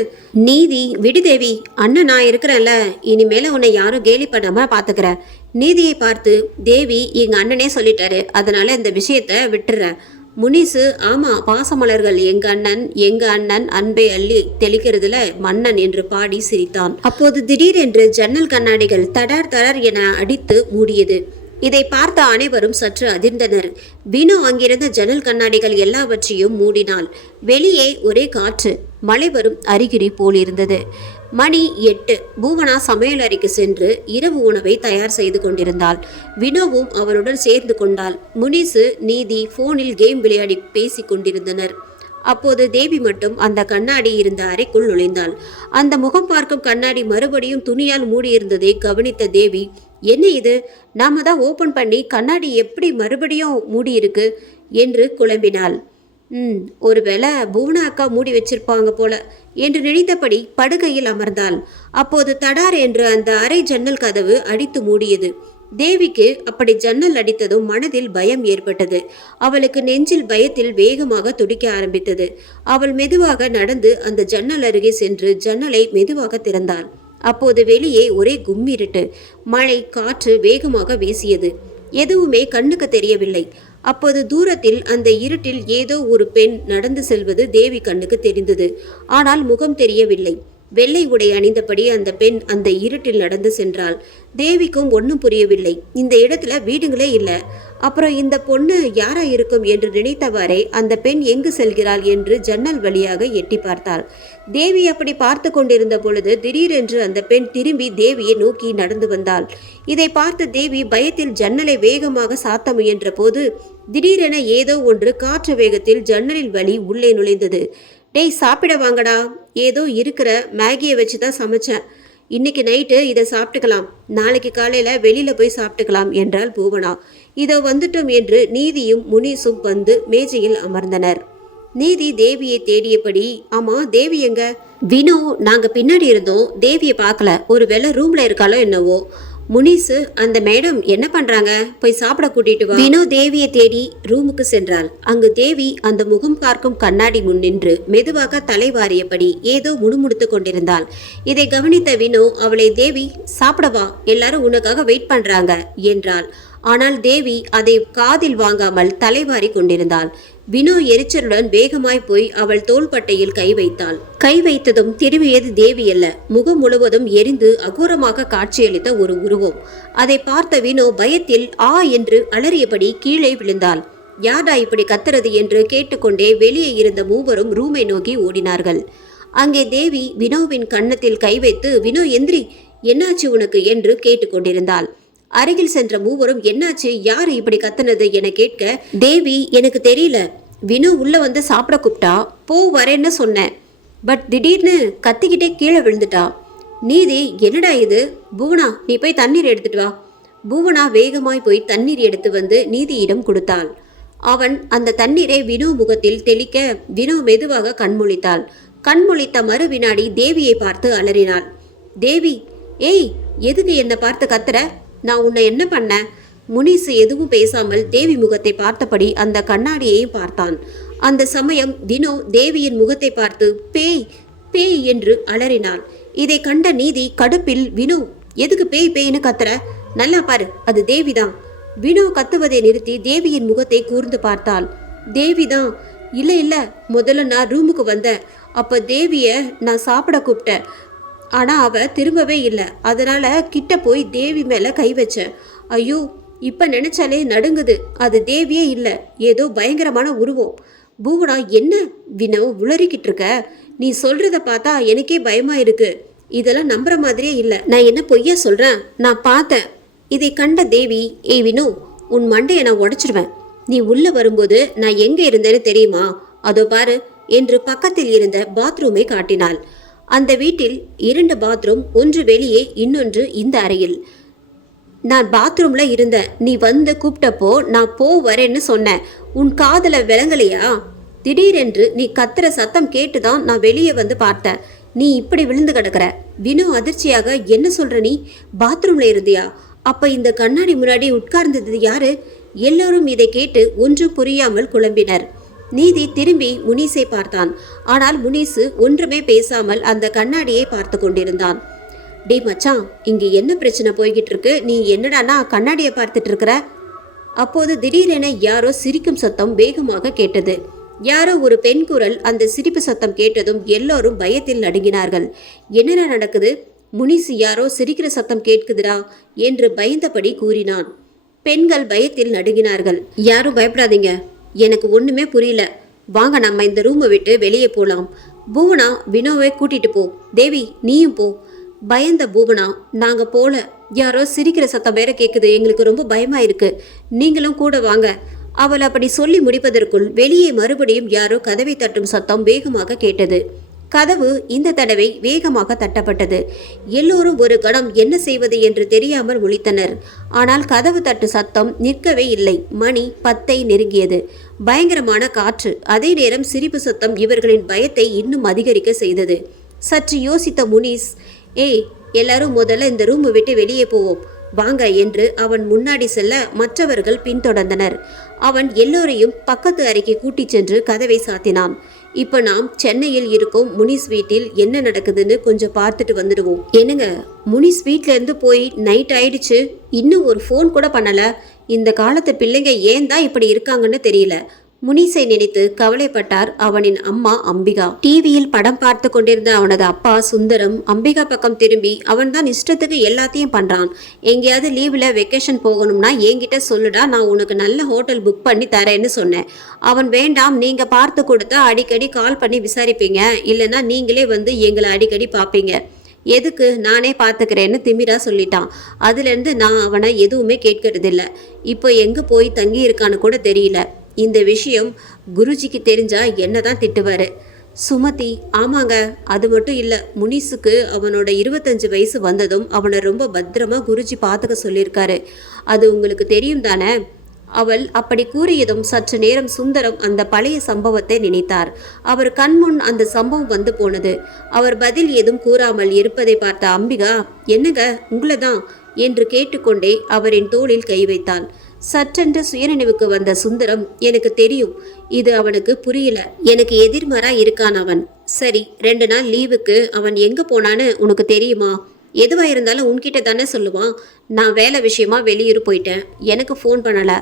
நீதி, விடு தேவி, அண்ணன் நான் இருக்கிறேன்ல, இனிமேல உன்னை யாரும் கேலி பண்ணாம பாத்துக்கிறேன். நீதியை பார்த்து, தேவி, எங்க அண்ணனே சொல்லிட்டாரு, அதனால இந்த விஷயத்த விட்டுறேன். முனிசு, ஆமா, பாசமலர்கள் எங்க அண்ணன் அன்பை அள்ளி தெளிக்கிறதுல மன்னன் என்று பாடி சிரித்தான். அப்போது திடீரென்று ஜன்னல் கண்ணாடிகள் தடார் தடார் என அடித்து மூடியது. இதை பார்த்த அனைவரும் சற்று அதிர்ந்தனர். வினோ அங்கிருந்த ஜன்னல் கண்ணாடிகள் எல்லாவற்றையும் மூடினாள். வெளியே ஒரே காற்று, மழை வரும் அறிகுறி போல் இருந்தது. மணி 8. பூவனா சமையல் அறைக்கு சென்று இரவு உணவை தயார் செய்து கொண்டிருந்தாள். வினோவும் அவனுடன் சேர்ந்து கொண்டாள். முனிசு, நீதி போனில் கேம் விளையாடி பேசி கொண்டிருந்தனர். அப்போது தேவி மட்டும் அந்த கண்ணாடி இருந்த அறைக்குள் நுழைந்தாள். அந்த முகம் பார்க்கும் கண்ணாடி மறுபடியும் துணியால் மூடியிருந்ததை கவனித்த தேவி, என்ன இது, நாம தான் ஓபன் பண்ணி கண்ணாடி எப்படி மறுபடியும் மூடி இருக்கு என்று குழம்பினாள். ஒருவேளை பூவனா அக்கா மூடி வச்சிருப்பாங்க போல என்று நினைத்தபடி படுக்கையில் அமர்ந்தாள். அப்போது தடார் என்று அந்த அறை ஜன்னல் கதவு அடித்து மூடியது. தேவிக்கு அப்படி ஜன்னல் அடித்ததும் மனதில் பயம் ஏற்பட்டது. அவளுக்கு நெஞ்சில் பயத்தில் வேகமாக துடிக்க ஆரம்பித்தது. அவள் மெதுவாக நடந்து அந்த ஜன்னல் அருகே சென்று ஜன்னலை மெதுவாக திறந்தாள். அப்போது வெளியே ஒரே கும்மிருட்டு, மழை, காற்று வேகமாக வீசியது. எதுவுமே கண்ணுக்கு தெரியவில்லை. அப்போது தூரத்தில் அந்த இருட்டில் ஏதோ ஒரு பெண் நடந்து செல்வது தேவி கண்ணுக்கு தெரிந்தது. ஆனால் முகம் தெரியவில்லை. வெள்ளை உடை அணிந்தபடி அந்த பெண் அந்த இருட்டில் நடந்து சென்றாள். தேவிக்கும் ஒன்றும் புரியவில்லை. இந்த இடத்துல வீடுங்களே இல்லை. அப்புறம் இந்த பொண்ணு யாரா இருக்கும் என்று நினைத்தவாறே அந்த பெண் எங்கு செல்கிறாள் என்று ஜன்னல் வழியாக எட்டி பார்த்தாள். தேவி அப்படி பார்த்து கொண்டிருந்த பொழுது திடீரென்று அந்த பெண் திரும்பி தேவியை நோக்கி நடந்து வந்தாள். இதை பார்த்து தேவி பயத்தில் ஜன்னலை வேகமாக சாத்த முயன்ற போது திடீரென ஏதோ ஒன்று காற்று வேகத்தில் ஜன்னலில் வழி உள்ளே நுழைந்தது. டேய், சாப்பிட வாங்கடா, ஏதோ இருக்கிற மேகியை வச்சு தான் சமைச்சேன். இன்னைக்கு நைட்டு இதை சாப்பிட்டுக்கலாம், நாளைக்கு காலையில் வெளியில் போய் சாப்பிட்டுக்கலாம் என்றாள் பூவனா. இதோ வந்துட்டோம் என்று நீதியும் முனிசும் வந்து மேஜையில் அமர்ந்தனர். நீதி தேவியை தேடியபடி, ஆமா தேவி எங்க? வினு, நாங்க பின்னாடி இருந்தோம், தேவியை பார்க்கல, ஒரு வேளை ரூம்ல இருக்காளோ என்னவோ. முனிசு, அந்த மேடம் என்ன பண்றாங்க, போய் சாப்பிட கூட்டிட்டு வா. வினு தேவியை தேடி ரூமுக்கு சென்றாள். அங்கு தேவி அந்த முகம் பார்க்கும் கண்ணாடி முன் நின்று மெதுவாக தலைவாரியபடி ஏதோ முணுமுணுத்து கொண்டிருந்தாள். இதை கவனித்த வினு அவளை, தேவி சாப்பிடவா, எல்லாரும் உனக்காக வெயிட் பண்றாங்க என்றாள். ஆனால் தேவி அதை காதில் வாங்காமல் தலைவாரி கொண்டிருந்தாள். வினு எரிச்சலுடன் வேகமாய் போய் அவள் தோள்பட்டையில் கை வைத்தாள். கை வைத்ததும் திரும்பியது தேவி அல்ல, முகம் முழுவதும் எரிந்து அகோரமாக காட்சியளித்த ஒரு உருவம். அதை பார்த்த வினு பயத்தில் ஆ என்று அலறியபடி கீழே விழுந்தாள். யாரா இப்படி கத்துறது என்று கேட்டுக்கொண்டே வெளியே இருந்த மூவரும் ரூமை நோக்கி ஓடினார்கள். அங்கே தேவி வினோவின் கன்னத்தில் கை வைத்து, வினோ எந்திரி, என்னாச்சு உனக்கு என்று கேட்டுக்கொண்டிருந்தாள். அருகில் சென்ற மூவரும் என்னாச்சு, யாரு இப்படி கத்துனது என கேட்க தேவி, எனக்கு தெரியல, வினு உள்ள வந்து சாப்பிட கூப்பிட்டா, போ வரேன்னு சொன்னேன், பட் திடீர்னு கத்திக்கிட்டே கீழே விழுந்துட்டா. நீதி, என்னடா இது, பூவனா நீ போய் தண்ணீர் எடுத்துட்டு வா. பூவனா வேகமாய் போய் தண்ணீர் எடுத்து வந்து நீதியிடம் கொடுத்தாள். அவன் அந்த தண்ணீரை வினு முகத்தில் தெளிக்க வினு மெதுவாக கண்முழித்தாள். கண்முழித்த மறு வினாடி தேவியை பார்த்து அலறினாள். தேவி, ஏய், எதுக்கு என்னை பார்த்து கத்துற, நான் உன்னை என்ன பண்ண? முனிசு எதுவும் பேசாமல் தேவி முகத்தை பார்த்தபடி அந்த கண்ணாடியையும் பார்த்தான். அந்த சமயம் வினோ தேவியின் முகத்தை பார்த்து பேய் பேய் என்று அலறினாள். இதை கண்ட நீதி கடுப்பில், வினு எதுக்கு பேய் பேய்னு கத்துற, நல்லா பாரு, அது தேவிதான். வினோ கத்துவதை நிறுத்தி தேவியின் முகத்தை கூர்ந்து பார்த்தாள். தேவிதான். இல்லை இல்லை, முதல்ல நான் ரூமுக்கு வந்தேன், அப்போ தேவியை நான் சாப்பிட கூப்பிட்டேன், ஆனால் அவள் திரும்பவே இல்லை, அதனால் கிட்ட போய் தேவி மேலே கை வச்சேன். ஐயோ, இப்போ நினச்சாலே நடுங்குது, அது தேவியே இல்லை, ஏதோ பயங்கரமான உருவம். பூவனா, என்ன வினோ உளறிக்கிட்டு இருக்க, நீ சொல்கிறத பார்த்தா எனக்கே பயமாக இருக்கு, இதெல்லாம் நம்புற மாதிரியே இல்லை. நான் என்ன பொய்யா சொல்கிறேன், நான் பார்த்தேன். இதை கண்ட தேவி, ஏய் வினோ, உன் மண்டையை நான் உடைச்சிடுவேன், நீ உள்ளே வரும்போது நான் எங்கே இருந்தேன்னு தெரியுமா, அதோ பாரு என்று பக்கத்தில் இருந்த பாத்ரூமை காட்டினாள். அந்த வீட்டில் 2 பாத்ரூம், ஒன்று வெளியே, இன்னொன்று இந்த அறையில். நான் பாத்ரூம்ல இருந்தேன், நீ வந்து கூப்பிட்டப்போ நான் வரேன்னு சொன்னேன், உன் காதல விளங்கலையா? திடீரென்று நீ கத்துற சத்தம் கேட்டுதான் நான் வெளியே வந்து பார்த்தேன், நீ இப்படி விழுந்து கிடக்குற. வினு அதிர்ச்சியாக, என்ன சொல்ற நீ, பாத்ரூம்ல இருந்தியா? அப்ப இந்த கண்ணாடி முன்னாடி உட்கார்ந்தது யாரு? எல்லோரும் இதை கேட்டு ஒன்றும் புரியாமல் குழம்பினர். நீதி திரும்பி முனிசை பார்த்தான். ஆனால் முனிசு ஒன்றுமே பேசாமல் அந்த கண்ணாடியை பார்த்து கொண்டிருந்தான். டே மச்சான், இங்கே என்ன பிரச்சனை போய்கிட்டு இருக்கு, நீ என்னடானா கண்ணாடியை பார்த்துட்டு இருக்கிற? அப்போது திடீரென யாரோ சிரிக்கும் சத்தம் வேகமாக கேட்டது. யாரோ ஒரு பெண் குரல். அந்த சிரிப்பு சத்தம் கேட்டதும் எல்லோரும் பயத்தில் நடுங்கினார்கள். என்னடா நடக்குது, முனிசு யாரோ சிரிக்கிற சத்தம் கேட்குதுடா என்று பயந்தபடி கூறினான். பெண்கள் பயத்தில் நடுங்கினார்கள். யாரும் பயப்படாதீங்க, எனக்கு ஒன்றுமே புரியல, வாங்க நம்ம இந்த ரூமை விட்டு வெளியே போகலாம். பூவனா, வினோவை கூட்டிட்டு போ, தேவி நீயும் போ. பயந்த பூவனா, நாங்கள் போல, யாரோ சிரிக்கிற சத்தம் வேற கேட்குது, எங்களுக்கு ரொம்ப பயமா இருக்கு, நீங்களும் கூட வாங்க. அவள் அப்படி சொல்லி முடிப்பதற்குள் வெளியே மறுபடியும் யாரோ கதவை தட்டும் சத்தம் வேகமாக கேட்டது. கதவு இந்த தடவை வேகமாக தட்டப்பட்டது. எல்லோரும் ஒரு கணம் என்ன செய்வது என்று தெரியாமல் முழித்தனர். ஆனால் கதவு தட்டு சத்தம் நிற்கவே இல்லை. மணி 10 நெருங்கியது. பயங்கரமான காற்று, அதே நேரம் சிரிப்பு சத்தம் இவர்களின் பயத்தை இன்னும் அதிகரிக்க செய்தது. சற்று யோசித்த முனிஸ், ஏய் எல்லாரும் முதல்ல இந்த ரூமை விட்டு வெளியே போவோம் வாங்க என்று அவன் முன்னாடி செல்ல மற்றவர்கள் பின்தொடர்ந்தனர். அவன் எல்லோரையும் பக்கத்து அறைக்கு கூட்டிச் சென்று கதவை சாத்தினான். இப்போ நாம் சென்னையில் இருக்கோம், முனிஸ் வீட்டில் என்ன நடக்குதுன்னு கொஞ்சம் பார்த்துட்டு வந்துடுவோம். என்னங்க, முனிஸ் வீட்டிலேருந்து போய் நைட் ஆயிடுச்சு, இன்னும் ஒரு ஃபோன் கூட பண்ணலை. இந்த காலத்து பிள்ளைங்க ஏன் தான் இப்படி இருக்காங்கன்னு தெரியல. முனிஸை நினைத்து கவலைப்பட்டார் அவனின் அம்மா அம்பிகா. டிவியில் படம் பார்த்து கொண்டிருந்த அவனது அப்பா சுந்தரம் அம்பிகா பக்கம் திரும்பி, அவன்தான் இஷ்டத்துக்கு எல்லாத்தையும் பண்றான். எங்கேயாவது லீவ்ல வெக்கேஷன் போகணும்னா என்கிட்ட சொல்லுடா, நான் உனக்கு நல்ல ஹோட்டல் புக் பண்ணி தரேன்னு சொன்னேன். அவன் வேண்டாம், நீங்க பார்த்து கொடுத்தா அடிக்கடி கால் பண்ணி விசாரிப்பீங்க, இல்லைன்னா நீங்களே வந்து எங்களை அடிக்கடி பார்ப்பீங்க, எதுக்கு நானே பார்த்துக்கிறேன்னு திமிரா சொல்லிட்டான். அதுலேருந்து நான் அவனை எதுவுமே கேட்கறதில்ல. இப்போ எங்கே போய் தங்கி இருக்கான்னு கூட தெரியல. இந்த விஷயம் குருஜிக்கு தெரிஞ்சா என்னதான் திட்டுவாரு. சுமதி, ஆமாங்க, அது மட்டும் இல்லை, முனிஸுக்கு அவனோட 25 வயசு வந்ததும் அவனை ரொம்ப பத்திரமா குருஜி பார்த்துக்க சொல்லியிருக்காரு. அது உங்களுக்கு தெரியும் தானே? அவள் அப்படி கூறியதும் சற்று நேரம் சுந்தரம் அந்த பழைய சம்பவத்தை நினைத்தார். அவர் கண்முன் அந்த சம்பவம் வந்து போனது. அவர் பதில் ஏதும் கூறாமல் இருப்பதை பார்த்த அம்பிகா, என்னங்க உங்களை தான் என்று கேட்டுக்கொண்டே அவரின் தோளில் கை வைத்தாள். சற்றென்று சுயநினைவுக்கு வந்த சுந்தரம், எனக்கு தெரியும், இது அவனுக்கு புரியல, எனக்கு எதிர்மறா இருக்கான் அவன். சரி, 2 நாள் லீவுக்கு அவன் எங்க போனான்னு உனக்கு தெரியுமா? எதுவா இருந்தாலும் உன்கிட்ட தானே சொல்லுவான். நான் வேலை விஷயமா வெளியூர் போயிட்டேன், எனக்கு ஃபோன் பண்ணல.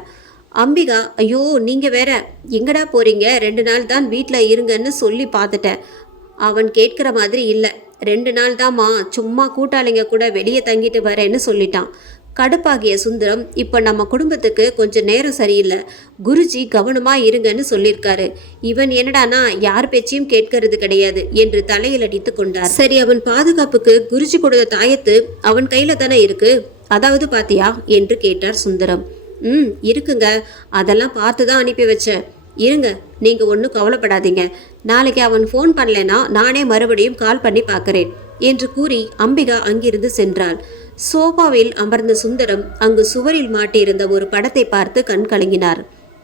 அம்பிகா, ஐயோ நீங்க வேற, எங்கடா போறீங்க? 2 நாள் தான் வீட்டில் இருங்கன்னு சொல்லி பார்த்துட்டேன். அவன் கேட்குற மாதிரி இல்லை. 2 நாள் தாம்மா, சும்மா கூட்டாளிங்க கூட வெளியே தங்கிட்டு வரேன்னு சொல்லிட்டான். கடுப்பாகிய சுந்தரம், இப்போ நம்ம குடும்பத்துக்கு கொஞ்சம் நேரம் சரியில்லை, குருஜி கவனமா இருங்கன்னு சொல்லியிருக்காரு. இவன் என்னடானா யார் பேச்சையும் கேட்கறது கிடையாது என்று தலையில் அடித்து கொண்டார். சரி, அவன் பாதுகாப்புக்கு குருஜி கொடுத்த தாயத்து அவன் கையில தானே இருக்கு, அதாவது பாத்தியா என்று கேட்டார் சுந்தரம். இருக்குங்க, அதெல்லாம் பார்த்து தான் அனுப்பி வச்சேன். இருங்க, நீங்கள் ஒன்றும் கவலைப்படாதீங்க, நாளைக்கு அவன் ஃபோன் பண்ணலைன்னா நானே மறுபடியும் கால் பண்ணி பார்க்குறேன் என்று கூறி அம்பிகா அங்கிருந்து சென்றாள். சோபாவில் அமர்ந்த சுந்தரம் அங்கு சுவரில் மாட்டியிருந்த ஒரு படத்தை பார்த்து கண் கலங்கினார்.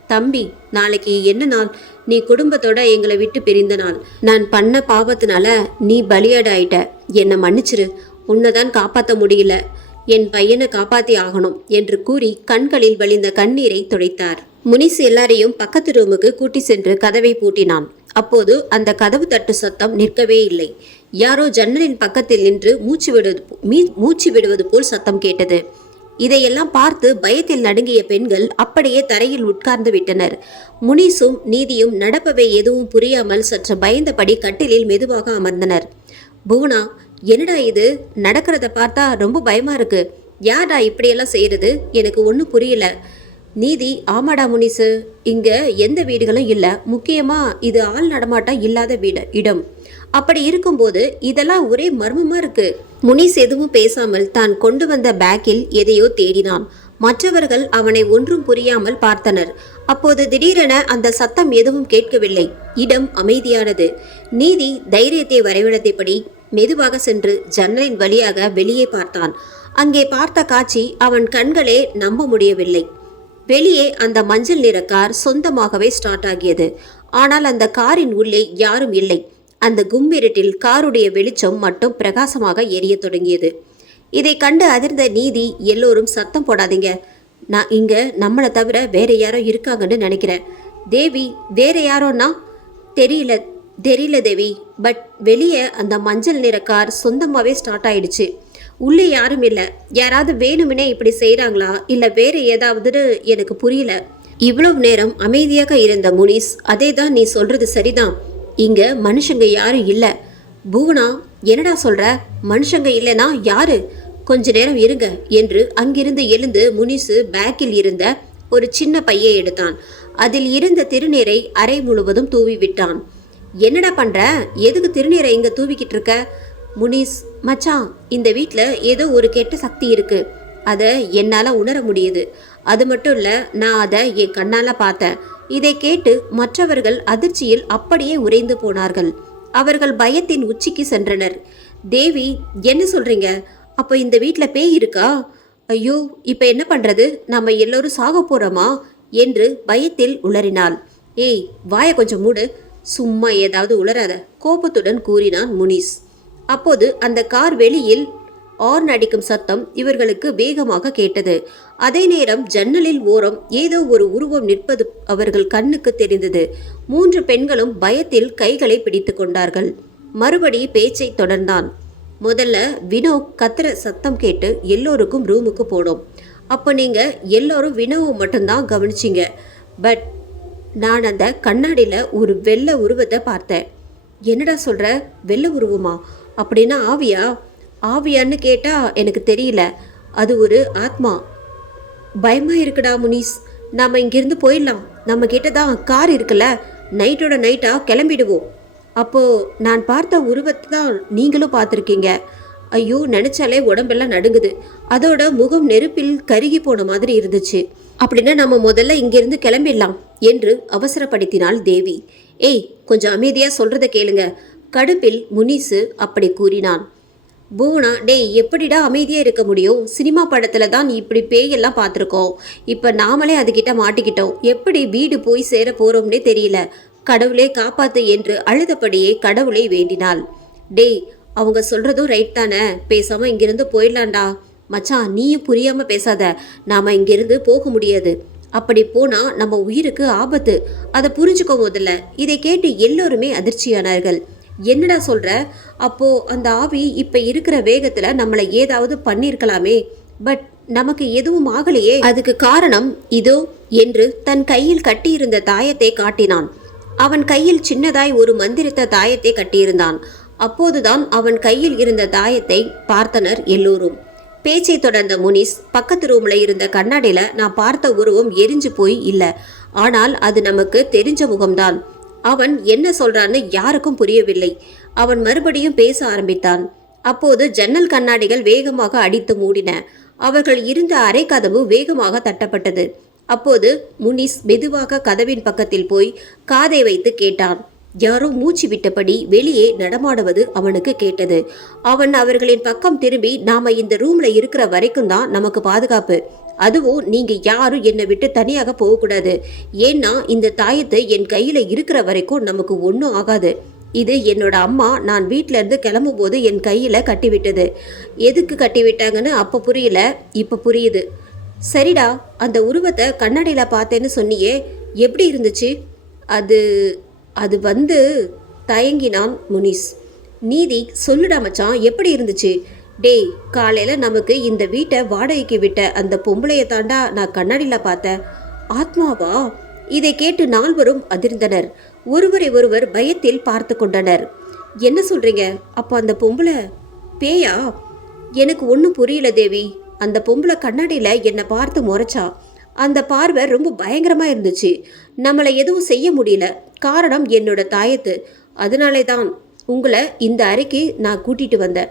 தம்பி, நாளைக்கு என்ன நாள்? நீ குடும்பத்தோட எங்களை விட்டு பிரிந்த நாள். நான் பண்ண பாவத்தினால நீ பலியாடாயிட்ட, என்னை மன்னிச்சிரு, உன்னைதான் காப்பாற்ற முடியல, என் பையனை காப்பாத்தி ஆகணும் என்று கூறி கண்களில் வழிந்த கண்ணீரை துடைத்தார். முனிஸ் எல்லாரையும் பக்கத்து ரூமுக்கு கூட்டி சென்று கதவை பூட்டினான். அப்போது அந்த கதவு தட்டு சத்தம் நிற்கவே இல்லை. யாரோ ஜன்னலின் பக்கத்தில் நின்று மூச்சு விடுவது போல் சத்தம் கேட்டது. இதையெல்லாம் பார்த்து பயத்தில் நடுங்கிய பெண்கள் அப்படியே தரையில் உட்கார்ந்து விட்டனர். முனிஸும் நீதியும் நடப்பவை எதுவும் புரியாமல் சற்று பயந்தபடி கட்டிலில் மெதுவாக அமர்ந்தனர். புவனா, என்னடா இது நடக்கிறத பார்த்தா ரொம்ப பயமா இருக்கு. யாரா இப்படியெல்லாம் செய்யறது? எனக்கு ஒன்றும் புரியல. நீதி, ஆமாடா முனிசு, இங்க எந்த வீடுகளும் இல்லை, முக்கியமா இது ஆள் நடமாட்டம் இல்லாத இடம். அப்படி இருக்கும்போது இதெல்லாம் ஒரே மர்மமா இருக்கு. முனிஸ் எதுவும் பேசாமல் தான் கொண்டு வந்த பேக்கில் எதையோ தேடினான். மற்றவர்கள் அவனை ஒன்றும் புரியாமல் பார்த்தனர். அப்போது திடீரென அந்த சத்தம் எதுவும் கேட்கவில்லை. இடம் அமைதியானது. நீதி தைரியத்தை வரவழைத்தபடி மெதுவாக சென்று ஜன்னலின் வழியாக வெளியே பார்த்தான். அங்கே பார்த்த காட்சி அவன் கண்களே நம்ப முடியவில்லை. வெளியே அந்த மஞ்சள் நிற கார் சொந்தமாகவே ஸ்டார்ட் ஆகியது. ஆனால் அந்த காரின் உள்ளே யாரும் இல்லை. அந்த கும்மிருட்டில் காருடைய வெளிச்சம் மட்டும் பிரகாசமாக எரிய தொடங்கியது. இதை கண்டு அதிர்ந்த நீதி, எல்லோரும் சத்தம் போடாதீங்க, நான் இங்க நம்மளை தவிர வேற யாரோ இருக்காங்கன்னு நினைக்கிறேன். தேவி, வேற யாரோன்னா? தெரியல தேவி, பட் வெளியே அந்த மஞ்சள் நிற கார் சொந்தமாகவே ஸ்டார்ட் ஆயிடுச்சு. உள்ளே யாரும் இல்லை. யாராவது வேணும்னே இப்படி செய்கிறாங்களா இல்லை வேற ஏதாவதுன்னு எனக்கு புரியல. இவ்வளவு நேரம் அமைதியாக இருந்த முனிஸ், அதே தான், நீ சொல்றது சரிதான், இங்க மனுஷங்க யாரும் இல்லை. பூவனா, என்னடா சொல்ற? மனுஷங்க இல்லைனா யாரு? கொஞ்ச நேரம் இருங்க என்று அங்கிருந்து எழுந்து முனிசு பேக்கில் இருந்த ஒரு சின்ன பையை எடுத்தான். அதில் இருந்த திருநீரை அறை முழுவதும் தூவி விட்டான். என்னடா பண்ற? எதுக்கு திருநீரை இங்க தூவிக்கிட்டு இருக்க? முனிஸ், மச்சான், இந்த வீட்டில் ஏதோ ஒரு கெட்ட சக்தி இருக்கு, அதை என்னால் உணர முடியுது. அது மட்டும் இல்லை, நான் அதை என் கண்ணால் பார்த்தேன். இதை கேட்டு மற்றவர்கள் அதிர்ச்சியில் அப்படியே உறைந்து போனார்கள். அவர்கள் பயத்தின் உச்சிக்கு சென்றனர். தேவி, என்ன சொல்றீங்க? அப்போ இந்த வீட்டில் பேய் இருக்கா? ஐயோ, இப்போ என்ன பண்ணுறது? நம்ம எல்லோரும் சாக போகிறோமா என்று பயத்தில் உளறினாள். ஏய், வாயை கொஞ்சம் மூடு, சும்மா ஏதாவது உளராத, கோபத்துடன் கூறினான் முனிஸ். அப்போது அந்த கார் வெளியில் ஆர்ன் அடிக்கும் சத்தம் இவர்களுக்கு வேகமாக கேட்டது. அதே நேரம் ஜன்னலில் ஓரம் ஏதோ ஒரு உருவம் நிற்பது அவர்கள் கண்ணுக்கு தெரிந்தது. 3 பெண்களும் பயத்தில் கைகளை பிடித்து கொண்டார்கள். மறுபடி பேச்சை தொடர்ந்தான். முதல்ல வினோ கத்துற சத்தம் கேட்டு எல்லோருக்கும் ரூமுக்கு போனோம். அப்போ நீங்கள் எல்லோரும் வினோவை மட்டும்தான் கவனிச்சிங்க. பட் நான் அந்த கண்ணாடியில் ஒரு வெள்ளை உருவத்தை பார்த்தேன். என்னடா சொல்கிற? வெள்ளை உருவமா? அப்படின்னா ஆவியா? ஆவியான்னு கேட்டால் எனக்கு தெரியல. அது ஒரு ஆத்மா. பயமாக இருக்குடா முனிஸ். நாம் இங்கேருந்து போயிடலாம். நம்ம கிட்ட தான் கார் இருக்குல்ல, நைட்டோட நைட்டாக கிளம்பிடுவோம். அப்போது நான் பார்த்த உருவத்தை தான் நீங்களும் பார்த்துருக்கீங்க. ஐயோ, நினச்சாலே உடம்பெல்லாம் நடுங்குது. அதோட முகம் நெருப்பில் கருகி போன மாதிரி இருந்துச்சு. அப்படின்னா நம்ம முதல்ல இங்கிருந்து கிளம்பிடலாம் என்று அவசரப்படுத்தினாள் தேவி. ஏய், கொஞ்சம் அமைதியாக சொல்கிறத கேளுங்க. கடுப்பில் முனிசு அப்படி கூறினான். பூனா, டேய் எப்படிடா அமைதியாக இருக்க முடியும்? சினிமா படத்தில் தான் இப்படி பேயெல்லாம் பார்த்துருக்கோம். இப்போ நாமளே அதுக்கிட்ட மாட்டிக்கிட்டோம். எப்படி வீடு போய் சேர போகிறோம்னே தெரியல. கடவுளே காப்பாத்து என்று அழுதபடியே கடவுளை வேண்டினாள். டேய், அவங்க சொல்கிறதும் ரைட் தானே, பேசாமல் இங்கிருந்து போயிடலாண்டா. மச்சான், நீயும் புரியாமல் பேசாத. நாம் இங்கிருந்து போக முடியாது. அப்படி போனால் நம்ம உயிருக்கு ஆபத்து. அதை புரிஞ்சுக்கோ முதல்ல. இதை கேட்டு எல்லோருமே அதிர்ச்சியானார்கள். என்னடா சொல்கிற? அப்போது அந்த ஆவி இப்போ இருக்கிற வேகத்தில் நம்மளை ஏதாவது பண்ணியிருக்கலாமே. பட் நமக்கு எதுவும் ஆகலையே. அதுக்கு காரணம் இதோ என்று தன் கையில் கட்டியிருந்த தாயத்தை காட்டினான். அவன் கையில் சின்னதாய் ஒரு மந்திரித்த தாயத்தை கட்டியிருந்தான். அப்போதுதான் அவன் கையில் இருந்த தாயத்தை பார்த்தனர் எல்லோரும். பேச்சை தொடர்ந்த முனிஸ் பக்கத்து ரூம்ல இருந்த கண்ணாடியில நான் பார்த்த உருவம் எரிஞ்சு போய் இல்லை. ஆனால் அது நமக்கு தெரிஞ்ச முகம்தான். அவன் என்ன சொல்றான்னு யாருக்கும் புரியவில்லை. அவன் மறுபடியும் பேச ஆரம்பித்தான். அப்போது ஜன்னல் கண்ணாடிகள் வேகமாக அடித்து மூடின. அவர்கள் இருந்த அறை கதவு வேகமாக தட்டப்பட்டது. அப்போது முனிஸ் மெதுவாக கதவின் பக்கத்தில் போய் காதை வைத்து கேட்டான். யாரோ மூச்சு விட்டபடி வெளியே நடமாடுவது அவனுக்கு கேட்டது. அவன் அவர்களின் பக்கம் திரும்பி, நாம இந்த ரூம்ல இருக்கிற வரைக்கும் தான் நமக்கு பாதுகாப்பு. அதுவும் நீங்க யாரும் என்னை விட்டு தனியாக போகக்கூடாது. ஏன்னா இந்த தாயத்தை என் கையில இருக்கிற வரைக்கும் நமக்கு ஒன்றும் ஆகாது. இது என்னோட அம்மா நான் வீட்டில இருந்து கிளம்பும் போது என் கையில கட்டிவிட்டது. எதுக்கு கட்டிவிட்டாங்கன்னு அப்ப புரியல, இப்ப புரியுது. சரிடா, அந்த உருவத்தை கண்ணாடியில பார்த்தேன்னு சொன்னியே, எப்படி இருந்துச்சு? அது அது வந்து தயங்கினான் முனிஸ். நீதி சொல்லுடா மச்சான், எப்படி இருந்துச்சு? டேய், காலையில் நமக்கு இந்த வீட்டை வாடகைக்கு விட்ட அந்த பொம்பளையை தாண்டா நான் கண்ணாடியில் பார்த்தேன். ஆத்மாவா? இதை கேட்டு நால்வரும் அதிர்ந்தனர். ஒருவரை ஒருவர் பயத்தில் பார்த்து கொண்டனர். என்ன சொல்றீங்க? அப்போ அந்த பொம்பளை பேயா? எனக்கு ஒன்றும் புரியல தேவி. அந்த பொம்பளை கண்ணாடியில் என்னை பார்த்து முறைச்சா. அந்த பார்வை ரொம்ப பயங்கரமாக இருந்துச்சு. நம்மளை எதுவும் செய்ய முடியல. காரணம் என்னோட தாயத்து. அதனாலே தான் உங்களை இந்த அறைக்கு நான் கூட்டிகிட்டு வந்தேன்.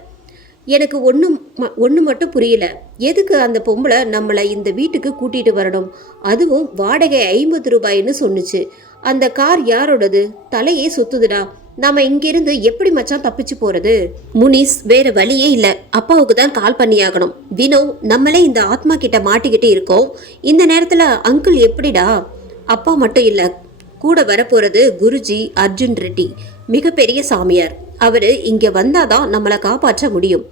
எனக்கு ஒன்று மட்டும் புரியல. எதுக்கு அந்த பொம்பளை நம்மளை இந்த வீட்டுக்கு கூட்டிகிட்டு வரணும்? அதுவும் வாடகை 50 ரூபாய்ன்னு சொன்னுச்சு. அந்த கார் யாரோடது? தலையே சுத்துதுடா. நாம இங்கிருந்து எப்படி மச்சான் தப்பிச்சு போறது? முனிஸ், வேற வழியே இல்லை. அப்பாவுக்கு தான் கால் பண்ணியாகணும். வினோ, நம்மளே இந்த ஆத்மா கிட்ட மாட்டிக்கிட்டு இருக்கோம். இந்த நேரத்துல அங்கிள் எப்படிடா? அப்பா மட்டும் இல்லை, கூட வரப்போறது குருஜி அர்ஜுன் ரெட்டி, மிகப்பெரிய சாமியார். அவரு இங்க வந்தாதான் நம்மளை காப்பாற்ற முடியும்.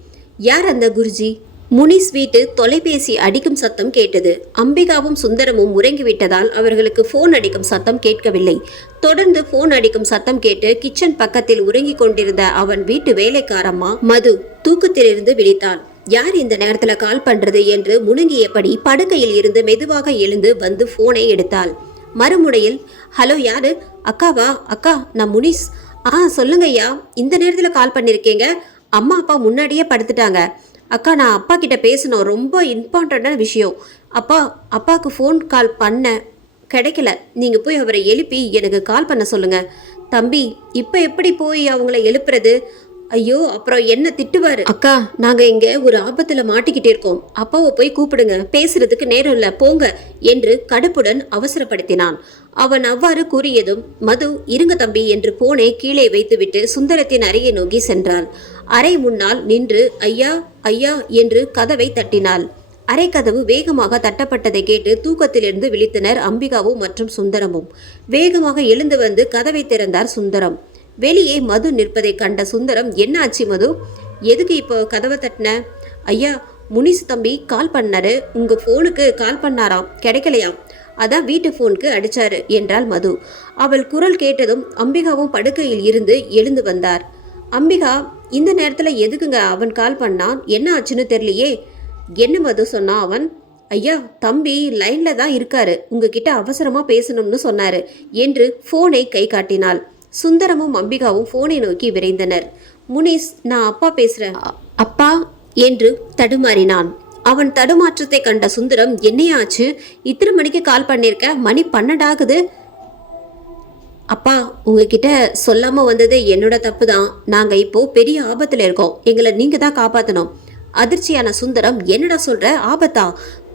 யார் அந்த குருஜி? முனிஸ் வீட்டு தொலைபேசி அடிக்கும் சத்தம் கேட்டது. அம்பிகாவும் சுந்தரமும் உறங்கிவிட்டதால் அவர்களுக்கு போன் அடிக்கும் சத்தம் கேட்கவில்லை. தொடர்ந்து போன் அடிக்கும் சத்தம் கேட்டு கிச்சன் பக்கத்தில் உறங்கிக் கொண்டிருந்த அவன் வீட்டு வேலைக்காரம்மா மது தூக்கத்திலிருந்து விழித்தாள். யார் இந்த நேரத்துல கால் பண்றது என்று முணுங்கியபடி படுக்கையில் இருந்து மெதுவாக எழுந்து வந்து போனை எடுத்தாள். மறுமுனையில், ஹலோ, யாரு? அக்காவா? அக்கா, நான் முனிஸ். சொல்லுங்க ஐயா, இந்த நேரத்துல கால் பண்ணிருக்கீங்க? அம்மா அப்பா முன்னாடியே படுத்துட்டாங்க. அக்கா, நான் அப்பா கிட்ட பேசணும், ரொம்ப இம்பார்ட்டண்டான விஷயம். அப்பாவுக்கு ஃபோன் கால் பண்ண கிடைக்கல. நீங்கள் போய் அவரை எழுப்பி எனக்கு கால் பண்ண சொல்லுங்க. தம்பி, இப்போ எப்படி போய் அவங்கள எழுப்புறது? ஐயோ, அப்புறம் என்ன திட்டுவாரு. அக்கா, நாங்கள் இங்கே ஒரு ஆபத்தில் மாட்டிக்கிட்டே இருக்கோம். அப்பாவை போய் கூப்பிடுங்க, பேசுறதுக்கு நேரம் இல்லை, போங்க என்று கடுப்புடன் அவசரப்படுத்தினான். அவன் அவ்வாறு கூறியதும் மது, இருங்க தம்பி என்று போனை கீழே வைத்துவிட்டு சுந்தரத்தின் அறையை நோக்கி சென்றாள். அறை முன்னால் நின்று ஐயா ஐயா என்று கதவை தட்டினாள். அறை கதவு வேகமாக தட்டப்பட்டதை கேட்டு தூக்கத்திலிருந்து விழித்தனர் அம்பிகாவும் மற்றும் சுந்தரமும். வேகமாக எழுந்து வந்து கதவை திறந்தார் சுந்தரம். வெளியே மது நிற்பதை கண்ட சுந்தரம், என்ன ஆச்சு மது? எதுக்கு இப்போ கதவை தட்டின? ஐயா, முனிசு தம்பி கால் பண்ணாரு. உங்க போனுக்கு கால் பண்ணாராம், கிடைக்கலையாம். அதான் வீட்டு போனுக்கு அடிச்சாரு என்றாள் மது. அவள் குரல் கேட்டதும் அம்பிகாவும் படுக்கையில் இருந்து எழுந்து வந்தார். அம்பிகா, இந்த நேரத்துல எதுக்குங்க அவன் கால் பண்ணான்? என்ன ஆச்சுன்னு தெரியலையே. என்ன மது சொன்னான் அவன்? ஐயா, தம்பி லைன்ல தான் இருக்காரு, உங்ககிட்ட அவசரமா பேசணும்னு சொன்னாரு என்று போனை கை காட்டினாள். சுந்தரமும் அம்பிகாவும் போனை நோக்கி விரைந்தனர். முனிஸ், நான் அப்பா பேசுறேன். அப்பா என்று தடுமாறினான். அவன் தடுமாற்றத்தை கண்ட சுந்தரம், என்னையாச்சு, இத்தனை மணிக்கு கால் பண்ணிருக்க, மணி 12 ஆகுது. அப்பா, உங்ககிட்ட சொல்லாம வந்தது என்னோட தப்பு தான். நாங்க இப்போ பெரிய ஆபத்துல இருக்கோம், எங்களை நீங்க தான் காப்பாத்தணும். அதிர்ச்சியான சுந்தரம், என்னடா சொல்ற, ஆபத்தா?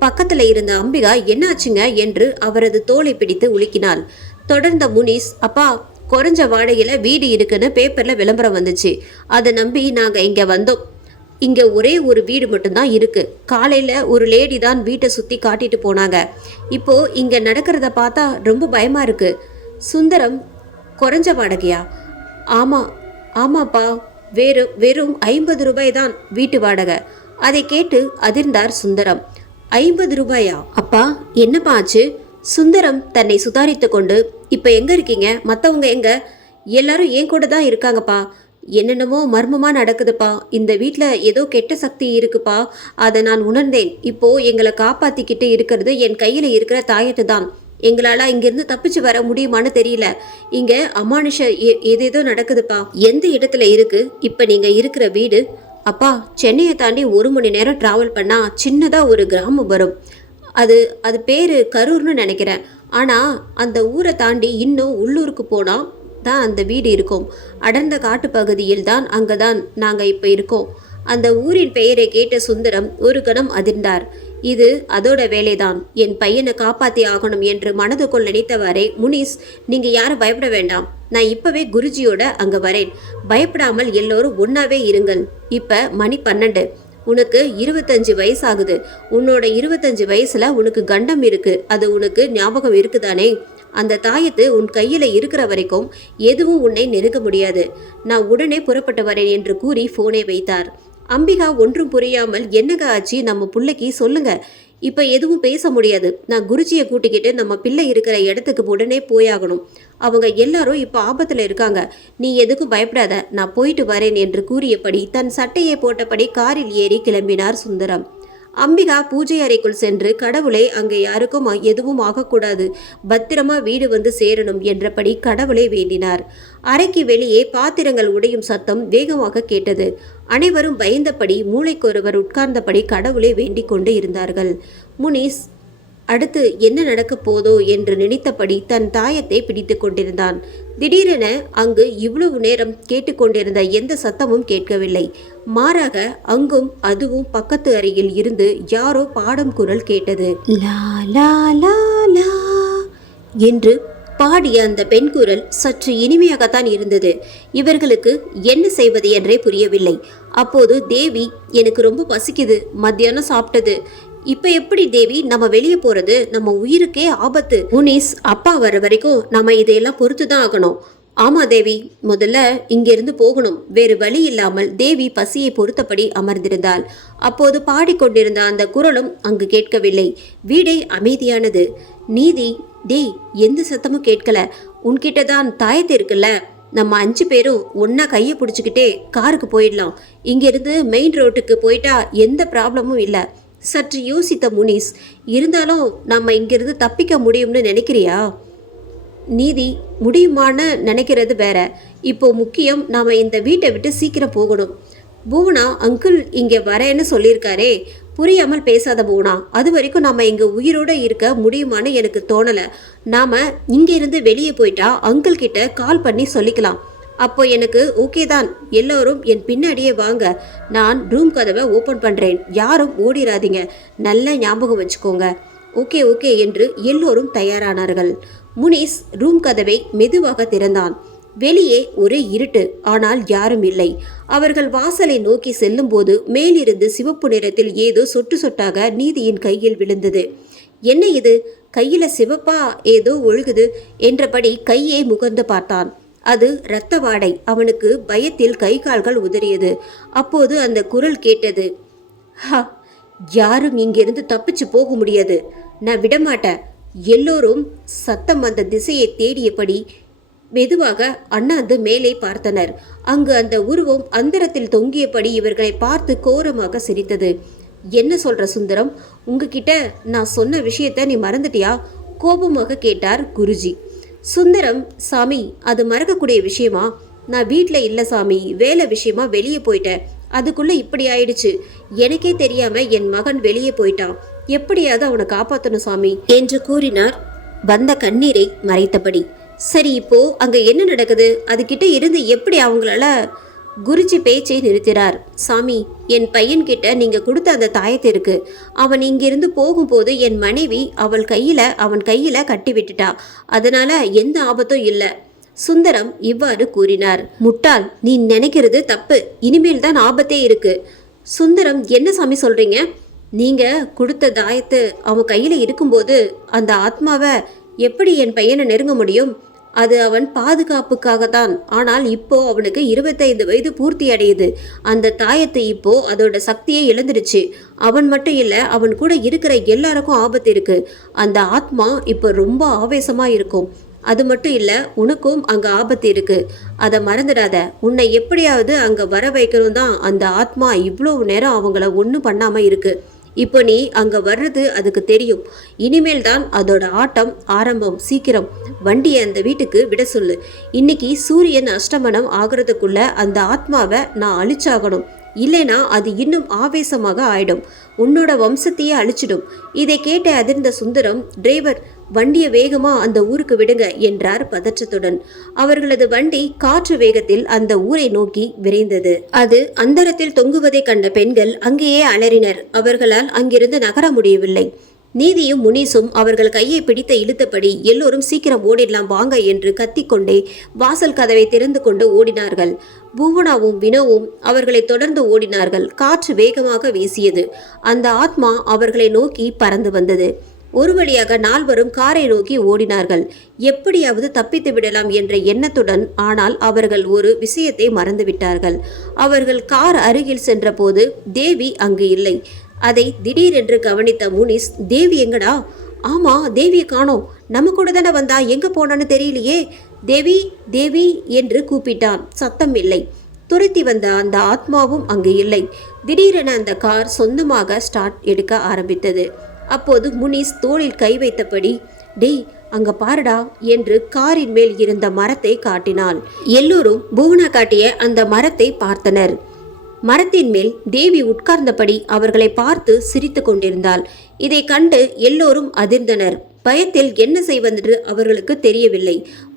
பக்கத்துல இருந்த அம்பிகா, என்னாச்சுங்க என்று அவரது தோலை பிடித்து உலுக்கினாள். தொடர்ந்த முனிஸ், அப்பா, குறைஞ்ச வாடகையில வீடு இருக்குன்னு பேப்பர்ல விளம்பரம் வந்துச்சு, அதை நம்பி நாங்க இங்க வந்தோம். இங்க ஒரே ஒரு வீடு மட்டும்தான் இருக்கு. காலையில ஒரு லேடி தான் வீட்டை சுத்தி காட்டிட்டு போனாங்க. இப்போ இங்க நடக்கிறத பார்த்தா ரொம்ப பயமா இருக்கு. சுந்தரம், குறைஞ்ச வாடகையா? ஆமாப்பா, வெறும் 50 ரூபாய் தான் வீட்டு வாடகை. அதை கேட்டு அதிர்ந்தார் சுந்தரம். 50 ரூபாயா? அப்பா, என்னப்பா ஆச்சு? சுந்தரம் தன்னை சுதாரித்து கொண்டு, இப்ப எங்க இருக்கீங்க? மத்தவங்க எங்க? எல்லாரும் என் கூட தான் இருக்காங்கப்பா. என்னென்னமோ மர்மமா நடக்குதுப்பா. இந்த வீட்டில் ஏதோ கெட்ட சக்தி இருக்குப்பா, அதை நான் உணர்ந்தேன். இப்போ எங்களை காப்பாத்திக்கிட்டு இருக்கிறது என் கையில இருக்கிற தாயத்து தான். எங்களால இங்கிருந்து தப்பிச்சு வர முடியுமான்னு தெரியல. இங்க அமானுஷ ஏதேதோ நடக்குதுப்பா. எந்த இடத்துல இருக்கு இப்ப நீங்க இருக்கிற வீடு? அப்பா, சென்னையை தாண்டி 1 மணி நேரம் டிராவல் பண்ணா சின்னதா ஒரு கிராமம் வரும். அது பேரு கரூர்னு நினைக்கிறேன். ஆனா அந்த ஊரை தாண்டி இன்னும் உள்ளூருக்கு போனா தான் அந்த வீடு இருக்கும். அடர்ந்த காட்டு பகுதியில் தான் அங்கதான் நாங்க இப்ப இருக்கோம். அந்த ஊரின் பெயரை கேட்ட சுந்தரம் ஒரு கணம் அதிர்ந்தார். இது அதோட வேலைதான். என் பையனை காப்பாத்தி ஆகணும் என்று மனதுக்குள் நினைத்தவாறே, முனிஸ், நீங்க யாரும் பயப்பட வேண்டாம், நான் இப்பவே குருஜியோட அங்க வரேன். பயப்படாமல் எல்லோரும் ஒன்னாவே இருங்கள். இப்ப மணி 12. உனக்கு 25 வயசு ஆகுது. உன்னோட 25 வயசுல உனக்கு கண்டம் இருக்கு. அது உனக்கு ஞாபகம் இருக்குதானே? அந்த தாயத்து உன் கையில இருக்கிற வரைக்கும் எதுவும் உன்னை நெருங்க முடியாது. நான் உடனே புறப்பட்டு வரேன் என்று கூறி போனை வைத்தார். அம்பிகா ஒன்றும் புரியாமல், என்னங்க ஆச்சு, நம்ம பிள்ளைக்கு சொல்லுங்க. இப்ப எதுவும் பேச முடியாது. நான் குருஜியை கூட்டிக்கிட்டு நம்ம பிள்ளை இருக்கிற இடத்துக்கு உடனே போயாகணும். அவங்க எல்லாரும் இப்ப ஆபத்துல இருக்காங்க. நீ எதுக்கும் பயப்படாத, நான் போயிட்டு வரேன் என்று கூறியபடி தன் சட்டையை போட்டபடி காரில் ஏறி கிளம்பினார் சுந்தரம். அம்பிகா பூஜை அறைக்குள் சென்று, கடவுளே, அங்கே யாருக்கும் எதுவும் ஆகக்கூடாது, பத்திரமா வீடு வந்து சேரணும் என்றபடி கடவுளை வேண்டினார். அறைக்கு வெளியே பாத்திரங்கள் உடையும் சத்தம் வேகமாக கேட்டது. அனைவரும் பயந்தபடி மூளைக்கொருவர் உட்கார்ந்தபடி கடவுளை வேண்டிக் கொண்டு இருந்தார்கள். முனிஸ் அடுத்து என்ன நடக்கப் போதோ என்று நினைத்தபடி தன் தாயத்தை பிடித்து கொண்டிருந்தான். திடீரென அங்கு இவ்வளவு நேரம் கேட்டுக்கொண்டிருந்த எந்த சத்தமும் கேட்கவில்லை. மாறாக அங்கும் அதுவும் பக்கத்து அறையில் இருந்து யாரோ பாடும் குரல் கேட்டது. லா லா லா லா என்று பாடிய அந்த பெண் குரல் சற்று இனிமையாகத்தான் இருந்தது. இவர்களுக்கு என்ன செய்வது என்றே புரியவில்லை. அப்போது தேவி, எனக்கு ரொம்ப பசிக்குது, மத்தியானம் சாப்பிட்டது, இப்ப எப்படி தேவி நம்ம வெளியே போறது? நம்ம உயிருக்கே ஆபத்து. முனிஸ், அப்பா வர வரைக்கும் நம்ம இதையெல்லாம் பொறுத்துதான் ஆகணும். ஆமா தேவி, முதல்ல இங்கிருந்து போகணும். வேறு வழி இல்லாமல் தேவி பசியை பொறுத்தபடி அமர்ந்திருந்தாள். அப்போது பாடிக்கொண்டிருந்த அந்த குரலும் அங்கு கேட்கவில்லை. வீடே அமைதியானது. நீதி, டேய், எந்த சத்தமும் கேட்கல. உன்கிட்ட தான் தாயத்து இருக்குல்ல, நம்ம 5 பேரும் ஒன்னா கையை பிடிச்சிக்கிட்டே காருக்கு போயிடலாம். இங்கிருந்து மெயின் ரோட்டுக்கு போயிட்டா எந்த ப்ராப்ளமும் இல்லை. சற்று யோசித்த முனிஸ், இருந்தாலும் நம்ம இங்கிருந்து தப்பிக்க முடியும்னு நினைக்கிறியா? நீதி, முடியுமான்னு நினைக்கிறது வேற. இப்போ முக்கியம், நாம இந்த வீட்டை விட்டு சீக்கிரம் போகணும். பூனா அங்கிள் இங்கே வரேன்னு சொல்லியிருக்காரே. புரியாமல் பேசாத பூனா, அது வரைக்கும் நம்ம இங்கே உயிரோடு இருக்க முடியுமான்னு எனக்கு தோணலை. நாம இங்கிருந்து வெளியே போயிட்டா அங்கிள் கிட்ட கால் பண்ணி சொல்லிக்கலாம். அப்போ எனக்கு ஓகே தான். எல்லோரும் என் பின்னாடியே வாங்க. நான் ரூம் கதவை ஓப்பன் பண்ணுறேன். யாரும் ஓடிராதீங்க. நல்ல ஞாபகம் வச்சுக்கோங்க. ஓகே ஓகே என்று எல்லோரும் தயாரானார்கள். முனிஸ் ரூம் கதவை மெதுவாக திறந்தான். வெளியே ஒரே இருட்டு. ஆனால் யாரும் இல்லை. அவர்கள் வாசலை நோக்கி செல்லும் போது மேலிருந்து சிவப்பு நிறத்தில் ஏதோ சொட்டு சொட்டாக நீதியின் கையில் விழுந்தது. என்ன இது? கையில சிவப்பா ஏதோ ஒழுகுது என்றபடி கையை முகர்ந்து பார்த்தான். அது இரத்த வாடை. அவனுக்கு பயத்தில் கை கால்கள் உதறியது. அப்போது அந்த குரல் கேட்டது. ஹா, யாரும் இங்கிருந்து தப்பிச்சு போக முடியாது, நான் விடமாட்டேன். எல்லோரும் சத்தம் வந்த திசையை தேடியபடி மெதுவாக அண்ணாந்து மேலே பார்த்தனர். அங்கு அந்த உருவம் அந்தரத்தில் தொங்கியபடி இவர்களை பார்த்து கோரமாக சிரித்தது. என்ன சொல்ற சுந்தரம்? உங்ககிட்ட நான் சொன்ன விஷயத்த நீ மறந்துட்டியா? கோபமாக கேட்டார் குருஜி. சுந்தரம், சாமி அது மறக்கக்கூடிய விஷயமா? நான் வீட்டில் இல்லை சாமி, வேலை விஷயமா வெளியே போயிட்டேன். அதுக்குள்ள இப்படி ஆயிடுச்சு. எனக்கே தெரியாம என் மகன் வெளியே போயிட்டான். எப்படியாவது அவனை காப்பாற்றணும் சாமி என்று கூறினார் வந்த கண்ணீரை மறைத்தபடி. சரி, இப்போ அங்க என்ன நடக்குது? அதுகிட்ட இருந்து எப்படி அவங்களால? குருஜி பேச்சை நிறுத்தினார். சாமி, என் பையன்கிட்ட நீங்க கொடுத்த அந்த தாயத்து இருக்கு. அவன் இங்கிருந்து போகும்போது என் மனைவி அவன் கையில கட்டி விட்டுட்டா. அதனால எந்த ஆபத்தும் இல்லை. சுந்தரம் இவ்வாறு கூறினார். முட்டாள், நீ நினைக்கிறது தப்பு. இனிமேல் தான் ஆபத்தே இருக்கு. சுந்தரம், என்ன சாமி சொல்றீங்க? நீங்க கொடுத்த தாயத்து அவன் கையில இருக்கும்போது அந்த ஆத்மாவை எப்படி என் பையனை நெருங்க முடியும்? அது அவன் பாதுகாப்புக்காகத்தான். ஆனால் இப்போ அவனுக்கு 25 வயது பூர்த்தி அடையுது. அந்த தாயத்து இப்போ அதோட சக்தியை இழந்துடுச்சு. அவன் மட்டும் இல்ல, அவன் கூட இருக்கிற எல்லாருக்கும் ஆபத்து இருக்கு. அந்த ஆத்மா இப்போ ரொம்ப ஆவேசமா இருக்கும். அது மட்டும் இல்ல, உனக்கும் அங்க ஆபத்து இருக்கு. அதை மறந்துடாத. உன்னை எப்படியாவது அங்க வர வைக்கணும் தான் அந்த ஆத்மா இவ்வளவு நேரம் அவங்கள ஒன்றும் பண்ணாம இருக்கு. இப்போ நீ அங்க வர்றது அதுக்கு தெரியும். இனிமேல் தான் அதோட ஆட்டம் ஆரம்பம். சீக்கிரம் வண்டியை அந்த வீட்டுக்கு விட சொல்லு. இன்னைக்கு சூரியன் அஷ்டமனம் ஆகிறதுக்குள்ள அந்த ஆத்மாவை நான் அழிச்சாகணும். இல்லைனா அது இன்னும் ஆவேசமாக ஆயிடும். உன்னோட வம்சத்தையே அழிச்சிடும். இதை கேட்ட அதிர்ந்த சுந்தரம், டிரைவர் வண்டியை வேகமா அந்த ஊருக்கு விடுங்க என்றார் பதற்றத்துடன். அவர்களது வண்டி காற்று வேகத்தில் அந்த ஊரை நோக்கி விரைந்தது. அது அந்தரத்தில் தொங்குவதை கண்ட பெண்கள் அங்கேயே அலறினர். அவர்களால் அங்கிருந்து நகர முடியவில்லை. நீதியும் முனிசும் அவர்கள் கையை பிடித்த இழுத்தபடி எல்லோரும் சீக்கிரம் ஓடிடலாம் வாங்க என்று கத்திக்கொண்டே வாசல் கதவை திறந்து கொண்டு ஓடினார்கள். பூவனாவும் வினோவும் அவர்களை தொடர்ந்து ஓடினார்கள். காற்று வேகமாக வீசியது. அந்த ஆத்மா அவர்களை நோக்கி பறந்து வந்தது. ஒரு வழியாக நால்வரும் காரை நோக்கி ஓடினார்கள். எப்படியாவது தப்பித்து விடலாம் என்ற எண்ணத்துடன். ஆனால் அவர்கள் ஒரு விஷயத்தை மறந்துவிட்டார்கள். அவர்கள் கார் அருகில் சென்றபோது தேவி அங்கு இல்லை. அதை திடீரென்று கவனித்த முனிஸ், தேவி எங்கடா? ஆமா, தேவியை காணோம். நம்ம கூட தானே வந்தா, எங்க போனான்னு தெரியலையே. தேவி தேவி என்று கூப்பிட்டான். சத்தம் இல்லை. துரத்தி வந்த அந்த ஆத்மாவும் அங்கு இல்லை. திடீரென அந்த கார் சொந்தமாக ஸ்டார்ட் எடுக்க ஆரம்பித்தது. அப்போது முனிஸ் தோளில் கை வைத்தபடி, டேய் அங்க பாருடா என்று காரின் மேல் இருந்த மரத்தை காட்டினாள். எல்லோரும் பூவனா காட்டிய அந்த மரத்தை பார்த்தனர். மரத்தின் மேல் தேவி உட்கார்ந்தபடி அவர்களை பார்த்து சிரித்து கொண்டிருந்தாள். இதை கண்டு எல்லோரும் அதிர்ந்தனர். பயத்தில் என்ன செய்வதென்று அவர்களுக்கு தெரியவில்லை.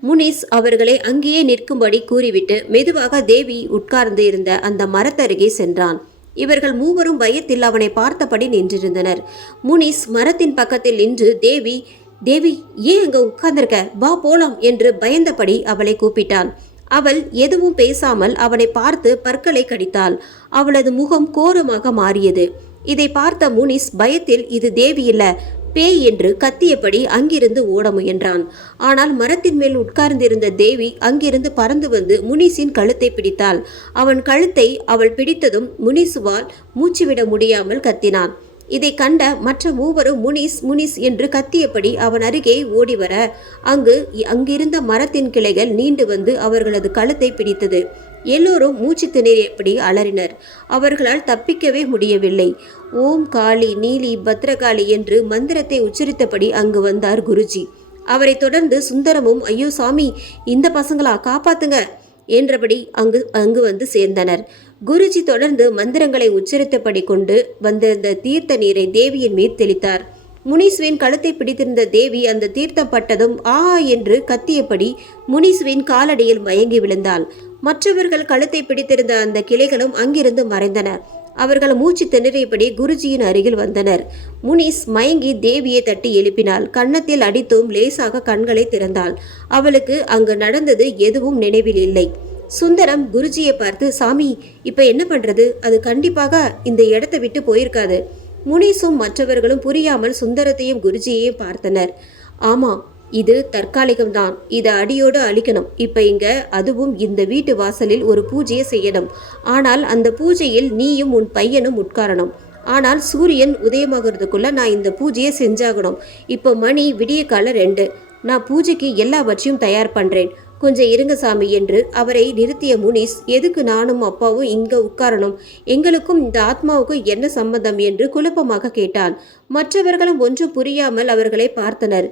முனிஸ் அவர்களை அங்கேயே நிற்கும்படி கூறிவிட்டு மெதுவாக தேவி உட்கார்ந்து இருந்த அந்த மரத்தருகே சென்றான். இவர்கள் மூவரும் பயத்தில் அவனை பார்த்தபடி நின்றிருந்தனர். முனிஸ் மரத்தின் பக்கத்தில் நின்று, தேவி தேவி ஏன் அங்க உட்கார்ந்திருக்க? வா போலாம் என்று பயந்தபடி அவளை கூப்பிட்டான். அவள் எதுவும் பேசாமல் அவனை பார்த்து பற்களை கடித்தாள். அவளது முகம் கோரமாக மாறியது. இதை பார்த்த முனிஸ் பயத்தில் இது தேவி இல்ல, பேய் என்று கத்தியபடி அங்கிருந்து ஓட முயன்றான். ஆனால் மரத்தின் மேல் உட்கார்ந்திருந்த தேவி அங்கிருந்து பறந்து வந்து முனிஸின் கழுத்தை பிடித்தாள். அவன் கழுத்தை அவள் பிடித்ததும் முனிசுவால் மூச்சுவிட முடியாமல் கத்தினான். இதை கண்ட மற்ற மூவரும் முனிஸ் முனிஸ் என்று கத்தியபடி அவன் அருகே ஓடி வர அங்கிருந்த மரத்தின் கிளைகள் நீண்டு வந்து அவர்களது கழுத்தை பிடித்தது. எல்லோரும் மூச்சு திணறியபடி அலறினர். அவர்களால் தப்பிக்கவே முடியவில்லை. ஓம் காளி நீலி பத்ரகாளி என்று மந்திரத்தை உச்சரித்தபடி அங்கு வந்தார் குருஜி. அவரை தொடர்ந்து சுந்தரமும், ஐயோ சாமி, இந்த பசங்களா, காப்பாத்துங்க என்றபடி அங்கு வந்து சேர்ந்தனர். குருஜி தொடர்ந்து மந்திரங்களை உச்சரித்தபடி கொண்டு வந்திருந்த தீர்த்த நீரை தேவியின் மீது தெளித்தார். முனிஸ்வின் கழுத்தை பிடித்திருந்த தேவி அந்த தீர்த்தம் பட்டதும் ஆ என்று கத்தியபடி முனிஸ்வின் காலடியில் மயங்கி விழுந்தாள். மற்றவர்கள் கழுத்தை பிடித்திருந்த அந்த கிளைகளும் அங்கிருந்து மறைந்தன. அவர்கள் மூச்சு திணறியபடி குருஜியின் அருகில் வந்தனர். முனிஸ் மயங்கி தேவியை தட்டி எழுப்பினாள். கன்னத்தில் அடித்தும் லேசாக கண்களை திறந்தாள். அவளுக்கு அங்கு நடந்தது எதுவும் நினைவில் இல்லை. சுந்தரம் குருஜியை பார்த்து, சாமி இப்ப என்ன பண்றது? அது கண்டிப்பாக இந்த இடத்தை விட்டு போயிருக்காது. முனிசும் மற்றவர்களும் புரியாமல் சுந்தரத்தையும் குருஜியையும் பார்த்தனர். ஆமா, இது தற்காலிகம்தான். இதை அடியோடு அழிக்கணும். இப்ப இங்க அதுவும் இந்த வீட்டு வாசலில் ஒரு பூஜையை செய்யணும். ஆனால் அந்த பூஜையில் நீயும் உன் பையனும் உட்காரணும். ஆனால் சூரியன் உதயமாகிறதுக்குள்ள நான் இந்த பூஜையை செஞ்சாகணும். இப்போ மணி விடிய கால 2. நான் பூஜைக்கு எல்லாவற்றையும் தயார் பண்றேன். கொஞ்சம் இருங்க சாமி என்று அவரை நிறுத்திய முனிஸ், எதுக்கு நானும் அப்பாவும் இங்க உட்காரணும்? எங்களுக்கும் இந்த ஆத்மாவுக்கும் என்ன சம்பந்தம் என்று குழப்பமாக கேட்டான். மற்றவர்களும் ஒன்றும் புரியாமல் அவர்களை பார்த்தனர்.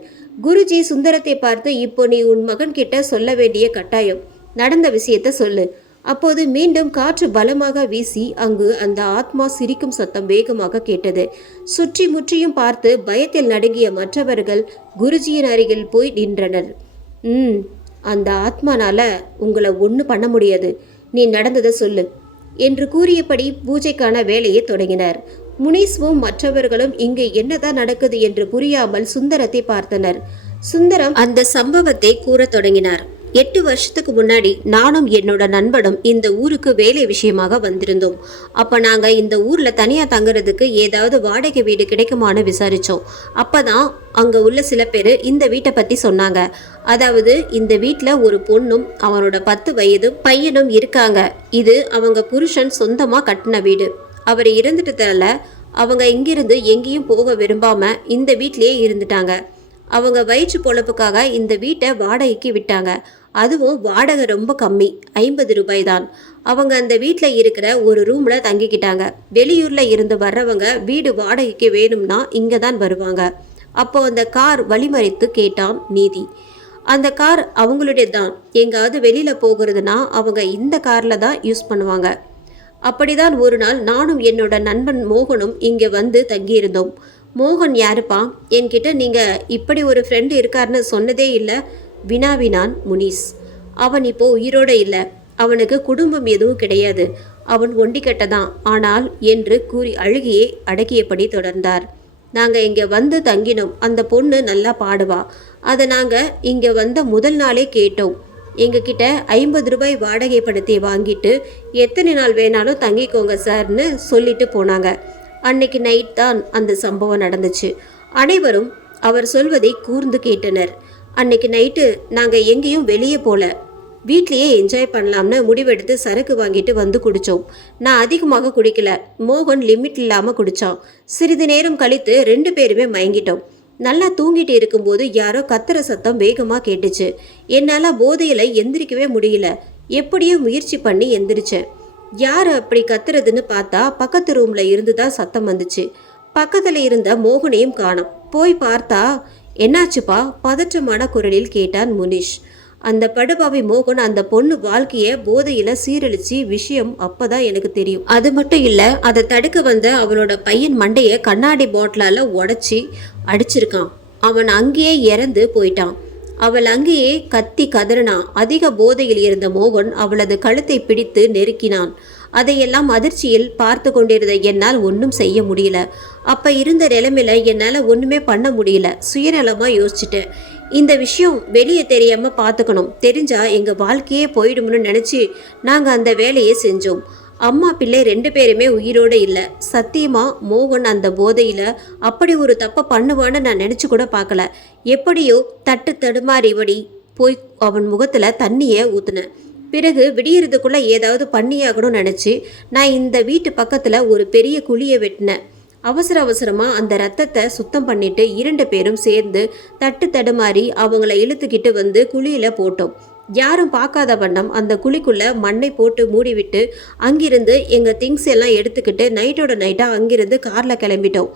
குருஜி சுந்தரத்தை பார்த்து, இப்போ நீ உன் மகன் கிட்ட சொல்ல வேண்டிய கட்டாயம். நடந்த விஷயத்த சொல்லு. அப்போது மீண்டும் காற்று பலமாக வீசி அங்கு அந்த ஆத்மா சிரிக்கும் சத்தம் வேகமாக கேட்டது. சுற்றி முற்றியும் பார்த்து பயத்தில் நடுங்கிய மற்றவர்கள் குருஜியின் அருகில் போய் நின்றனர். அந்த ஆத்மானால உங்களை ஒன்றும் பண்ண முடியாது, நீ நடந்ததை சொல்லு என்று கூறியபடி பூஜைக்கான வேலையை தொடங்கினர். முனீஸ்வும் மற்றவர்களும் இங்கு என்னதான் நடக்குது என்று புரியாமல் சுந்தரத்தை பார்த்தனர். சுந்தரம் அந்த சம்பவத்தை கூறத் தொடங்கினார். 8 வருஷத்துக்கு முன்னாடி நானும் என்னோட நண்பனும் இந்த ஊருக்கு வேலை விஷயமாக வந்திருந்தோம். அப்போ நாங்கள் இந்த ஊரில் தனியாக தங்குறதுக்கு ஏதாவது வாடகை வீடு கிடைக்குமான்னு விசாரித்தோம். அப்போ தான் அங்கே உள்ள சில பேர் இந்த வீட்டை பற்றி சொன்னாங்க. அதாவது இந்த வீட்டில் ஒரு பொண்ணும் அவனோட 10 வயது பையனும் இருக்காங்க. இது அவங்க புருஷன் சொந்தமாக கட்டின வீடு. அவர் இறந்துட்டதால அவங்க இங்கிருந்து எங்கேயும் போக விரும்பாமல் இந்த வீட்டிலேயே இருந்துட்டாங்க. அவங்க வயிற்று பொழப்புக்காக இந்த வீட்டை வாடகைக்கு விட்டாங்க. அதுவும் வாடகை ரொம்ப கம்மி, 50 ரூபாய் தான். அவங்க அந்த வீட்டில் இருக்கிற ஒரு ரூமில் தங்கிக்கிட்டாங்க. வெளியூரில் இருந்து வர்றவங்க வீடு வாடகைக்கு வேணும்னா இங்கே தான் வருவாங்க. அப்போ அந்த கார் வழிமறித்து கேட்டான் நீதி. அந்த கார் அவங்களுடைய தான். எங்காவது வெளியில் போகிறதுனா அவங்க இந்த காரில் தான் யூஸ் பண்ணுவாங்க. அப்படிதான் ஒரு நாள் நானும் என்னோட நண்பன் மோகனும் இங்கே வந்து தங்கியிருந்தோம். மோகன் யாருப்பா? என்கிட்ட நீங்கள் இப்படி ஒரு ஃப்ரெண்டு இருக்காருன்னு சொன்னதே இல்லை வினாவினான் முனிஸ். அவன் இப்போ உயிரோடு இல்லை. அவனுக்கு குடும்பம் எதுவும் கிடையாது. அவன் ஒண்டிக்கட்ட தான். ஆனால் என்று கூறி அழுகியே அடக்கியபடி தொடர்ந்தார். நாங்கள் இங்கே வந்து தங்கினோம். அந்த பொண்ணு நல்லா பாடுவா. அதை நாங்கள் இங்கே வந்த முதல் நாளே கேட்டோம். எங்ககிட்ட 50 ரூபாய் வாடகை பணத்தை வாங்கிட்டு எத்தனை நாள் வேணாலும் தங்கிக்கோங்க சார்னு சொல்லிட்டு போனாங்க. அன்னைக்கு நைட் தான் அந்த சம்பவம் நடந்துச்சு. அனைவரும் அவர் சொல்வதை கூர்ந்து கேட்டனர். அன்னைக்கு நைட்டு நாங்கள் எங்கேயும் வெளியே போல, வீட்லேயே என்ஜாய் பண்ணலாம்னு முடிவெடுத்து சரக்கு வாங்கிட்டு வந்து குடித்தோம். நான் அதிகமாக குடிக்கல. மோகன் லிமிட் இல்லாமல் குடித்தான். சிறிது நேரம் கழித்து 2 பேருமே மயங்கிட்டோம். நல்லா தூங்கிட்டு இருக்கும்போது யாரோ கத்துற சத்தம் வேகமாக கேட்டுச்சு. என்னால் போதையில் எந்திரிக்கவே முடியல. எப்படியோ முயற்சி பண்ணி எந்திரிச்சேன். யார் அப்படி கத்துறதுன்னு பார்த்தா பக்கத்து ரூமில் இருந்து தான் சத்தம் வந்துச்சு. பக்கத்தில் இருந்த மோகனையும் காணோம். போய் பார்த்தா, என்னாச்சுப்பா? பதற்றமான குரலில் கேட்டான் முனிஷ். அந்த படுபாவி மோகன் அந்த பொண்ணு வாழ்க்கைய போதையில சீரழிச்சு விஷயம் அப்பதான் எனக்கு தெரியும். அது மட்டும் இல்ல, அதை தடுக்க வந்த அவனோட பையன் மண்டைய கண்ணாடி பாட்டிலால உடைச்சி அடிச்சிருக்கான். அவன் அங்கேயே இறந்து போயிட்டான். அவள் அங்கேயே கத்தி கதறினான். அதிக போதையில் இருந்த மோகன் அவளது கழுத்தை பிடித்து நெருக்கினான். அதையெல்லாம் அதிர்ச்சியில் பார்த்து கொண்டிருந்த என்னால் ஒன்றும் செய்ய முடியல. அப்ப இருந்த நிலைமையில என்னால் ஒன்றுமே பண்ண முடியல. சுயநலமாக யோசிச்சுட்டேன். இந்த விஷயம் வெளியே தெரியாமல் பார்த்துக்கணும். தெரிஞ்சா எங்கள் வாழ்க்கையே போயிடும்னு நினச்சி நாங்கள் அந்த வேலையை செஞ்சோம். அம்மா பிள்ளை 2 பேருமே உயிரோடு இல்லை. சத்தியமா மோகன் அந்த போதையில் அப்படி ஒரு தப்பை பண்ணுவான்னு நான் நினச்சி கூட பார்க்கல. எப்படியோ தட்டு தடுமாறிபடி போய் அவன் முகத்தில் தண்ணியை ஊற்றுனேன். பிறகு விடியறதுக்குள்ளே ஏதாவது பண்ணியாகணும்னு நினச்சி நான் இந்த வீட்டு பக்கத்தில் ஒரு பெரிய குழியை வெட்டினேன். அவசரமாக அந்த ரத்தத்தை சுத்தம் பண்ணிட்டு 2 பேரும் சேர்ந்து தட்டு தடுமாறி அவங்கள இழுத்துக்கிட்டு வந்து குழியில் போட்டோம். யாரும் பார்க்காத வண்ணம் அந்த குழிக்குள்ளே மண்ணை போட்டு மூடிவிட்டு அங்கிருந்து எங்கள் திங்ஸ் எல்லாம் எடுத்துக்கிட்டு நைட்டோட நைட்டாக அங்கிருந்து காரில் கிளம்பிட்டோம்.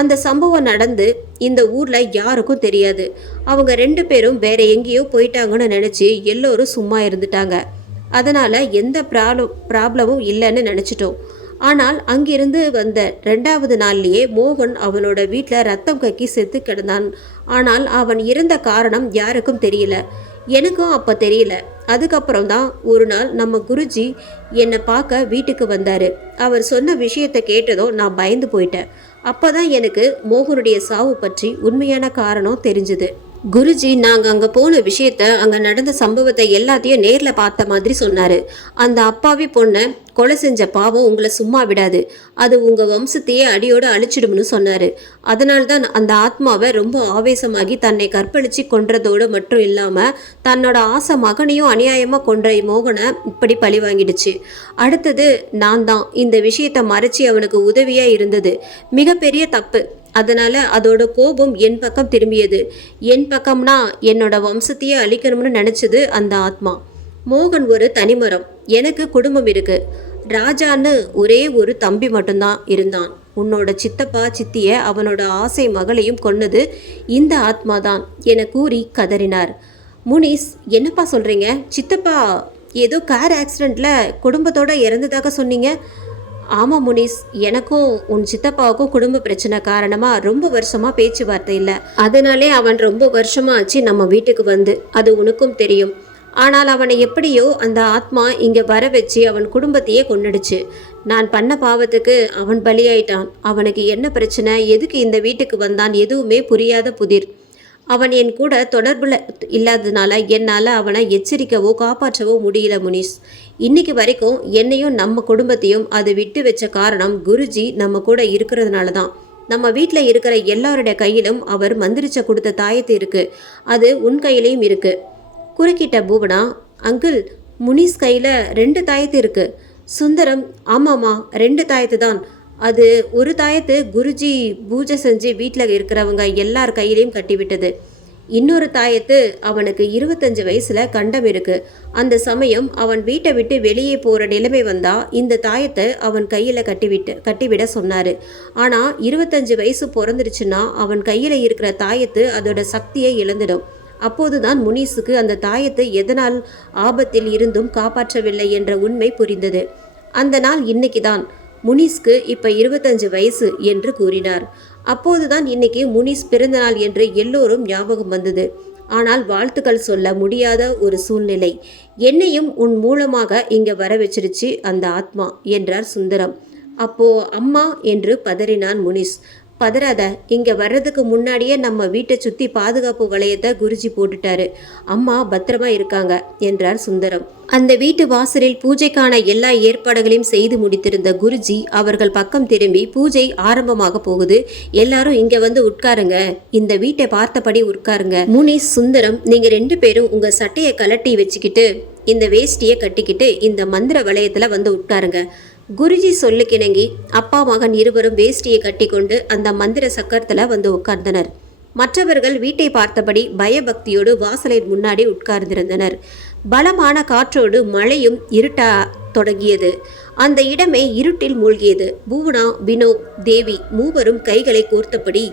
அந்த சம்பவம் நடந்து இந்த ஊரில் யாருக்கும் தெரியாது. அவங்க 2 பேரும் வேற எங்கேயோ போயிட்டாங்கன்னு நினச்சி எல்லோரும் சும்மா இருந்துட்டாங்க. அதனால் எந்த ப்ராப்ளமும் இல்லைன்னு நினச்சிட்டோம். ஆனால் அங்கிருந்து வந்த 2வது நாள்லேயே மோகன் அவனோட வீட்டில் ரத்தம் கக்கி செத்து கிடந்தான். ஆனால் அவன் இறந்த காரணம் யாருக்கும் தெரியல. எனக்கும் அப்போ தெரியல. அதுக்கப்புறம் தான் ஒரு நாள் நம்ம குருஜி என்னை பார்க்க வீட்டுக்கு வந்தார். அவர் சொன்ன விஷயத்தை கேட்டதும் நான் பயந்து போயிட்டேன். அப்போ தான் எனக்கு மோகனுடைய சாவு பற்றி உண்மையான காரணம் தெரிஞ்சுது. குருஜி நாங்கள் அங்கே போன விஷயத்த, அங்கே நடந்த சம்பவத்தை எல்லாத்தையும் நேரில் பார்த்த மாதிரி சொன்னார். அந்த அப்பாவி பொண்ணை கொலை செஞ்ச பாவம் உங்களை சும்மா விடாது. அது உங்கள் வம்சத்தையே அடியோடு அழிச்சிடும்னு சொன்னார். அதனால்தான் அந்த ஆத்மாவை ரொம்ப ஆவேசமாகி தன்னை கற்பழித்து கொன்றதோடு மட்டும் இல்லாமல் தன்னோட ஆசை மகனையும் அநியாயமாக கொன்ற மோகனை இப்படி பழி வாங்கிடுச்சு. அடுத்தது நான் தான் இந்த விஷயத்தை மறைச்சி அவனுக்கு உதவியாக இருந்தது. மிகப்பெரிய தப்பு. அதனால அதோட கோபம் என் பக்கம் திரும்பியது. என் பக்கம்னா என்னோட வம்சத்தையே அழிக்கணும்னு நினைச்சது அந்த ஆத்மா. மோகன் ஒரு தனிமரம். எனக்கு குடும்பம் இருக்கு. ராஜான்னு ஒரே ஒரு தம்பி மட்டும்தான் இருந்தான். உன்னோட சித்தப்பா சித்திய அவனோட ஆசை மகளையும் கொன்னது இந்த ஆத்மாதான் என கூறி கதறினார். முனிஸ், என்னப்பா சொல்றீங்க? சித்தப்பா ஏதோ கார் ஆக்சிடெண்ட்ல குடும்பத்தோட இறந்ததாக சொன்னீங்க. ஆமாம் முனிஸ், எனக்கும் உன் சித்தப்பாவுக்கும் குடும்ப பிரச்சனை காரணமாக ரொம்ப வருஷமாக பேச்சுவார்த்தை இல்லை. அதனாலே அவன் ரொம்ப வருஷமா ஆச்சு நம்ம வீட்டுக்கு வந்து. அது உனக்கும் தெரியும். ஆனால் அவனை எப்படியோ அந்த ஆத்மா இங்கே வர வச்சு அவன் குடும்பத்தையே கொன்னுடுச்சு. நான் பண்ண பாவத்துக்கு அவன் பலியாயிட்டான். அவனுக்கு என்ன பிரச்சனை, எதுக்கு இந்த வீட்டுக்கு வந்தான், எதுவுமே புரியாத புதிர். அவன் என் கூட தொடர்புல இல்லாததுனால என்னால் அவனை எச்சரிக்கவோ காப்பாற்றவோ முடியல முனிஸ். இன்னைக்கு வரைக்கும் என்னையும் நம்ம குடும்பத்தையும் அது விட்டு வச்ச காரணம் குருஜி நம்ம கூட இருக்கிறதுனால தான். நம்ம வீட்டில் இருக்கிற எல்லாருடைய கையிலும் அவர் மந்திரிச்ச கொடுத்த தாயத்து இருக்கு. அது உன் கையிலையும் இருக்கு. குறுக்கிட்ட பூவனா, அங்கிள், முனிஸ் கையில் 2 தாயத்து இருக்கு. சுந்தரம், ஆமாம்மா 2 தாயத்து தான். அது ஒரு தாயத்து குருஜி பூஜை செஞ்சு வீட்டில் இருக்கிறவங்க எல்லார் கையிலையும் கட்டிவிட்டது. இன்னொரு தாயத்து அவனுக்கு 25 வயசுல கண்டம் இருக்கு. அந்த சமயம் அவன் வீட்டை விட்டு வெளியே போகிற நிலைமை வந்தா இந்த தாயத்தை அவன் கையில் கட்டிவிட சொன்னார். ஆனால் 25 வயசு பிறந்துருச்சுன்னா அவன் கையில் இருக்கிற தாயத்து அதோட சக்தியை இழந்துடும். அப்போதுதான் முனிஸுக்கு அந்த தாயத்தை எதனால் ஆபத்தில் இருந்தும் காப்பாற்றவில்லை என்ற உண்மை புரிந்தது. அந்த நாள் இன்னைக்கு தான். முனிஸ்க்கு இப்ப 25 வயசு என்று கூறினார். அப்போதுதான் இன்னைக்கு முனிஸ் பிறந்தநாள் என்று எல்லோரும் ஞாபகம் வந்தது. ஆனால் வாழ்த்துக்கள் சொல்ல முடியாத ஒரு சூழ்நிலை. என்னையும் உன் மூலமாக இங்க வர வச்சிருச்சு அந்த ஆத்மா என்றார் சுந்தரம். அப்போ அம்மா என்று பதறினான் முனிஸ். பதறாத, இங்க வர்றதுக்கு முன்னாடியே நம்ம வீட்டை சுத்தி பாதுகாப்பு வளையத்தை குருஜி போட்டுட்டாரு. அம்மா பத்திரமா இருக்காங்க என்றார் சுந்தரம். அந்த வீட்டு வாசலில் பூஜைக்கான எல்லா ஏற்பாடுகளையும் செய்து முடித்திருந்த குருஜி அவர்கள் பக்கம் திரும்பி, பூஜை ஆரம்பமாக போகுது, எல்லாரும் இங்க வந்து உட்காருங்க, இந்த வீட்டை பார்த்தபடி உட்காருங்க. முனிஸ், சுந்தரம், நீங்க 2 பேரும் உங்க சட்டையை கலட்டி வச்சுக்கிட்டு இந்த வேஷ்டியை கட்டிக்கிட்டு இந்த மந்திர வளையத்துல வந்து உட்காருங்க. குருஜி சொல்லுக்கிணங்கி அப்பா மகன் இருவரும் வேஷ்டியை கட்டி கொண்டு அந்த மந்திர சக்கரத்துல வந்து உட்கார்ந்தனர். மற்றவர்கள் வீட்டை பார்த்தபடி பயபக்தியோடு வாசலின் முன்னாடி உட்கார்ந்திருந்தனர். பலமான காற்றோடு மழையும் இருட்டா தொடங்கியது. அந்த இடமே இருட்டில் மூழ்கியது. பூவனா, வினோ, தேவி மூவரும் கைகளை கோர்த்தபடி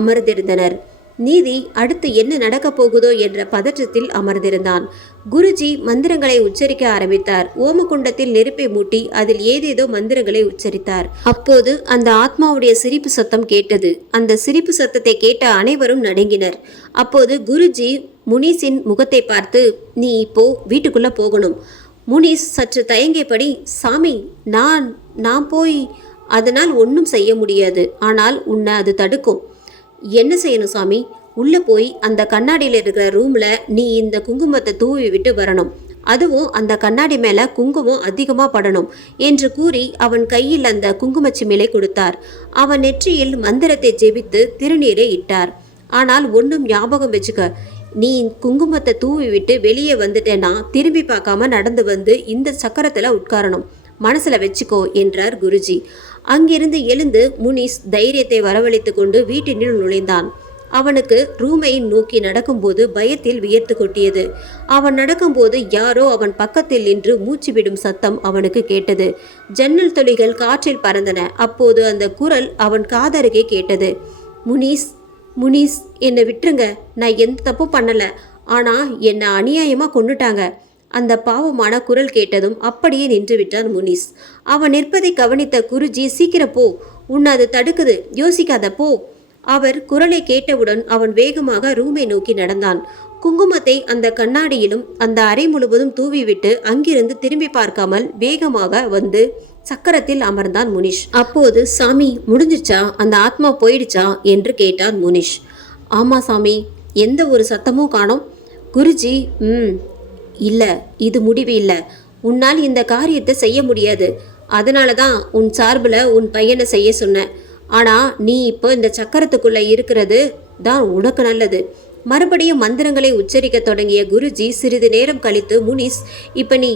அமர்ந்திருந்தனர். நீதி அடுத்து என்ன நடக்கப் போகுதோ என்ற பதற்றத்தில் அமர்ந்திருந்தான். குருஜி மந்திரங்களை உச்சரிக்க ஆரம்பித்தார். ஓமகுண்டத்தில் நெருப்பை மூட்டி அதில் ஏதேதோ மந்திரங்களை உச்சரித்தார். அப்போது அந்த ஆத்மாவுடைய சிரிப்பு சத்தம் கேட்டது. அந்த சிரிப்பு சத்தத்தை கேட்ட அனைவரும் நடுங்கினர். அப்போது குருஜி முனிஸின் முகத்தை பார்த்து, நீ இப்போ வீட்டுக்குள்ள போகணும். முனிஸ் சற்று தயங்கியபடி, சாமி, நான் போய் அதனால் ஒன்றும் செய்ய முடியாது. ஆனால் உன்னை அது தடுக்கும். என்ன செய்யணும் சாமி? உள்ள போய் அந்த கண்ணாடியில் இருக்கிற ரூம்ல நீ இந்த குங்குமத்தை தூவி விட்டு வரணும். அதுவும் அந்த கண்ணாடி மேல குங்குமம் அதிகமா படணும் என்று கூறி அவன் கையில் அந்த குங்குமச்சிமிலை கொடுத்தார். அவன் நெற்றியில் மந்திரத்தை ஜெபித்து திருநீரை இட்டார். ஆனால் ஒன்றும் ஞாபகம் வச்சுக்க, நீ குங்குமத்தை தூவி விட்டு வெளியே வந்துட்டேன்னா திரும்பி பார்க்காம நடந்து வந்து இந்த சக்கரத்துல உட்காரணும். மனசுல வச்சுக்கோ என்றார் குருஜி. அங்கிருந்து எழுந்து முனிஸ் தைரியத்தை வரவழைத்து கொண்டு வீட்டினுள் நுழைந்தான். அவனுக்கு ரூமை நோக்கி நடக்கும்போது பயத்தில் வியர்த்து கொட்டியது. அவன் நடக்கும்போது யாரோ அவன் பக்கத்தில் நின்று மூச்சு விடும் சத்தம் அவனுக்கு கேட்டது. ஜன்னல் துளிகள் காற்றில் பறந்தன. அப்போது அந்த குரல் அவன் காதருகே கேட்டது. முனிஸ், முனிஸ், என்னை விட்டுருங்க, நான் எந்த தப்பும் பண்ணல. ஆனா என்னை அநியாயமா கொன்னுட்டாங்க. அந்த பாவமான குரல் கேட்டதும் அப்படியே நின்று விட்டான் முனிஸ். அவன் நிற்பதை கவனித்த குருஜி, சீக்கிரம் போ, உன்னை அது தடுக்குது, யோசிக்காத போ. அவர் குரலை கேட்டவுடன் அவன் வேகமாக ரூமை நோக்கி நடந்தான். குங்குமத்தை அந்த கண்ணாடியிலும் அந்த அறை முழுவதும் தூவிவிட்டு அங்கிருந்து திரும்பி பார்க்காமல் வேகமாக வந்து சக்கரத்தில் அமர்ந்தான் முனிஷ். அப்போது, சாமி, முடிஞ்சிச்சா, அந்த ஆத்மா போயிடுச்சா என்று கேட்டான் முனிஷ். ஆமா சாமி, எந்த ஒரு சத்தமும் காணோம். குருஜி, இல்லை, இது முடிவு இல்லை. உன்னால் இந்த காரியத்தை செய்ய முடியாது. அதனால தான் உன் சார்பில் உன் பையனை செய்ய சொன்னேன். ஆனால் நீ இப்போ இந்த சக்கரத்துக்குள்ளே இருக்கிறது தான் உனக்கு நல்லது. மறுபடியும் மந்திரங்களை உச்சரிக்க தொடங்கிய குருஜி சிறிது நேரம் கழித்து, முனிஸ், இப்போ நீ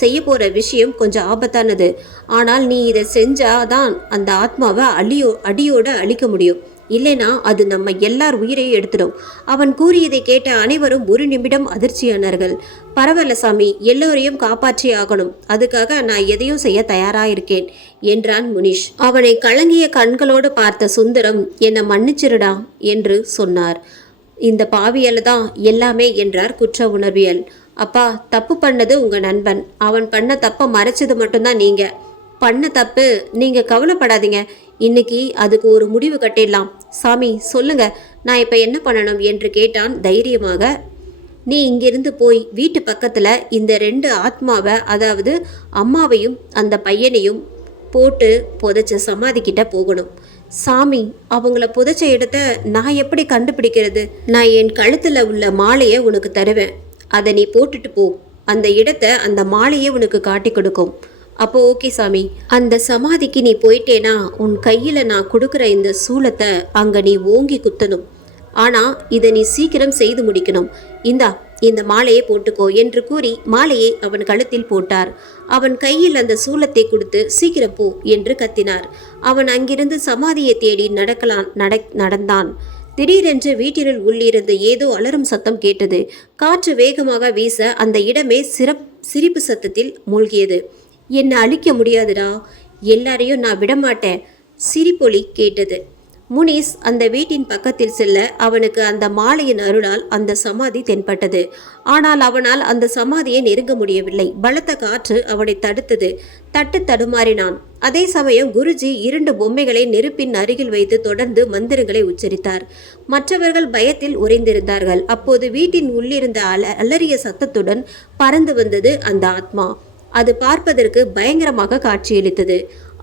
செய்ய போகிற விஷயம் கொஞ்சம் ஆபத்தானது. ஆனால் நீ இதை செஞ்சாதான் அந்த ஆத்மாவை அடியோடு அழிக்க முடியும். இல்லைனா அது நம்ம எல்லார் உயிரையும் எடுத்துடும். அவன் கூறியதை கேட்ட அனைவரும் ஒரு நிமிடம் அதிர்ச்சியானார்கள். பரவாயில்ல சாமி, எல்லோரையும் காப்பாற்றி ஆகணும், அதுக்காக நான் எதையும் செய்ய தயாராயிருக்கேன் என்றான் முனிஷ். அவனை கலங்கிய கண்களோடு பார்த்த சுந்தரம், என்னை மன்னிச்சிருடா என்று சொன்னார். இந்த பாவியல தான் எல்லாமே என்றார் குற்ற உணர்வியல். அப்பா, தப்பு பண்ணது உங்க நண்பன், அவன் பண்ண தப்பை மறைச்சது மட்டும்தான் நீங்க பண்ண தப்பு. நீங்க கவலைப்படாதீங்க, இன்னைக்கு அதுக்கு ஒரு முடிவு கட்டிடலாம். சாமி சொல்லுங்க, நான் இப்ப என்ன பண்ணணும் என்று கேட்டான் தைரியமாக. நீ இங்கிருந்து போய் வீட்டு பக்கத்துல இந்த 2 ஆத்மாவை, அதாவது அம்மாவையும் அந்த பையனையும் போட்டு புதைச்ச சமாதிக்கிட்ட போகணும். சாமி, அவங்கள புதைச்ச இடத்த நான் எப்படி கண்டுபிடிக்கிறது? நான் என் கழுத்துல உள்ள மாலையை உனக்கு தருவேன், அதை நீ போட்டுட்டு போ. அந்த இடத்த அந்த மாலையே உனக்கு காட்டி கொடுக்கும். அப்போ ஓகே சாமி. அந்த சமாதிக்கு நீ போயிட்டேனா உன் கையில் நான் கொடுக்குற இந்த சூலத்தை அங்கே நீ ஓங்கி குத்தணும். ஆனால் இதை நீ சீக்கிரம் செய்து முடிக்கணும். இந்த மாலையை போட்டுக்கோ என்று கூறி மாலையை அவன் கழுத்தில் போட்டார். அவன் கையில் அந்த சூலத்தை கொடுத்து சீக்கிரம் போ என்று கத்தினார். அவன் அங்கிருந்து சமாதியை தேடி நடந்தான். திடீரென்று வீட்டினுள் உள்ளிருந்து ஏதோ அலறும் சத்தம் கேட்டது. காற்று வேகமாக வீச அந்த இடமே சிரிப்பு சத்தத்தில் மூழ்கியது. என்னை அழிக்க முடியாதுடா, எல்லாரையும் நான் விடமாட்டேன், சிரிப்பொலி கேட்டது. முனிஸ் அந்த வீட்டின் பக்கத்தில் செல்ல அவனுக்கு அந்த மாலையின் அருளால் அந்த சமாதி தென்பட்டது. ஆனால் அவனால் அந்த சமாதியை நெருங்க முடியவில்லை. பலத்த காற்று அவனை தடுத்தது. தடுமாறினான். அதே சமயம் குருஜி 2 பொம்மைகளை நெருப்பின் அருகில் வைத்து தொடர்ந்து மந்திரங்களை உச்சரித்தார். மற்றவர்கள் பயத்தில் உறைந்திருந்தார்கள். அப்போது வீட்டின் உள்ளிருந்த அலறிய சத்தத்துடன் பறந்து வந்தது அந்த ஆத்மா. அது பார்ப்பதற்கு பயங்கரமாக காட்சியளித்தது.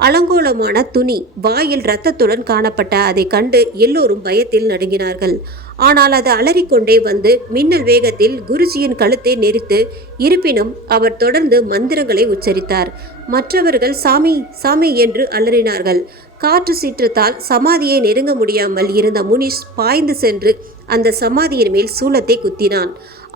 அலங்கோலமான துணி, வாயில் இரத்தத்துடன் காணப்பட்ட அதை கண்டு எல்லோரும் பயத்தில் நடுங்கினார்கள். ஆனால் அது அலறிக்கொண்டே வந்து மின்னல் வேகத்தில் குருஜியின் கழுத்தை நெரித்து, இருப்பினும் அவர் தொடர்ந்து மந்திரங்களை உச்சரித்தார். மற்றவர்கள் சாமி சாமி என்று அலறினார்கள். காற்று சீற்றத்தால் சமாதியை நெருங்க முடியாமல் இருந்த முனிஷ் பாய்ந்து சென்று அந்த சமாதியின் மேல் சூலத்தை குத்தினான்.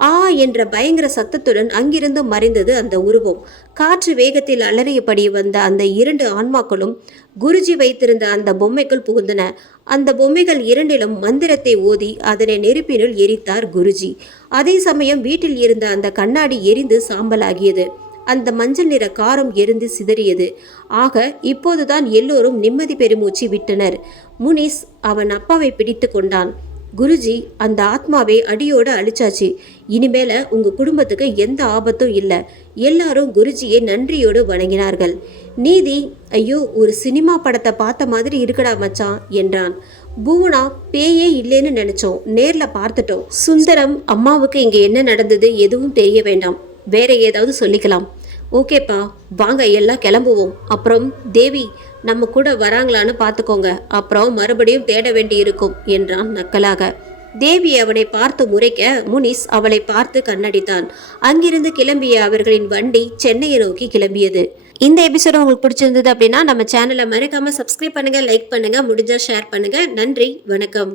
ஆ என்ற பயங்கர சத்தத்துடன் அங்கிருந்து மறைந்தது அந்த உருவம். காற்று வேகத்தில் அலறியபடி வந்த அந்த 2 ஆன்மாக்களும் குருஜி வைத்திருந்த அந்த பொம்மைக்குள் புகுந்தன. அந்த பொம்மைகள் 2லும் மந்திரத்தை ஓதி அதனை நெருப்பினுள் எரித்தார் குருஜி. அதே சமயம் வீட்டில் இருந்த அந்த கண்ணாடி எரிந்து சாம்பலாகியது. அந்த மஞ்சள் நிற காரம் எரிந்து சிதறியது. ஆக இப்போதுதான் எல்லோரும் நிம்மதி பெருமூச்சு விட்டனர். முனிஸ் அவன் அப்பாவை பிடித்து கொண்டான். குருஜி, அந்த ஆத்மாவை அடியோடு அழிச்சாச்சு, இனிமேல உங்க குடும்பத்துக்கு எந்த ஆபத்தும் இல்லை. எல்லாரும் குருஜியை நன்றியோடு வணங்கினார்கள். நீதி, ஐயோ, ஒரு சினிமா படத்தை பார்த்த மாதிரி இருக்கடா மச்சான் என்றான். பூவனா, பேயே இல்லைன்னு நினைச்சோம், நேர்ல பார்த்துட்டோம். சுந்தரம், அம்மாவுக்கு இங்க என்ன நடந்தது எதுவும் தெரிய வேண்டாம், வேற ஏதாவது சொல்லிக்கலாம். ஓகேப்பா, வாங்க எல்லாம் கிளம்புவோம். அப்புறம் தேவி நம்ம கூட வராங்களான்னு பார்த்துக்கோங்க, அப்புறம் மறுபடியும் தேட வேண்டி இருக்கும் என்றான் நக்கலாக. தேவி அவனை பார்த்து முறைக்க முனிஸ் அவளை பார்த்து கண்ணடித்தான். அங்கிருந்து கிளம்பிய அவர்களின் வண்டி சென்னையை நோக்கி கிளம்பியது. இந்த எபிசோடு உங்களுக்கு பிடிச்சிருந்தது அப்படின்னா நம்ம சேனலை மறக்காம சப்ஸ்கிரைப் பண்ணுங்க, லைக் பண்ணுங்க, முடிஞ்சா ஷேர் பண்ணுங்க. நன்றி, வணக்கம்.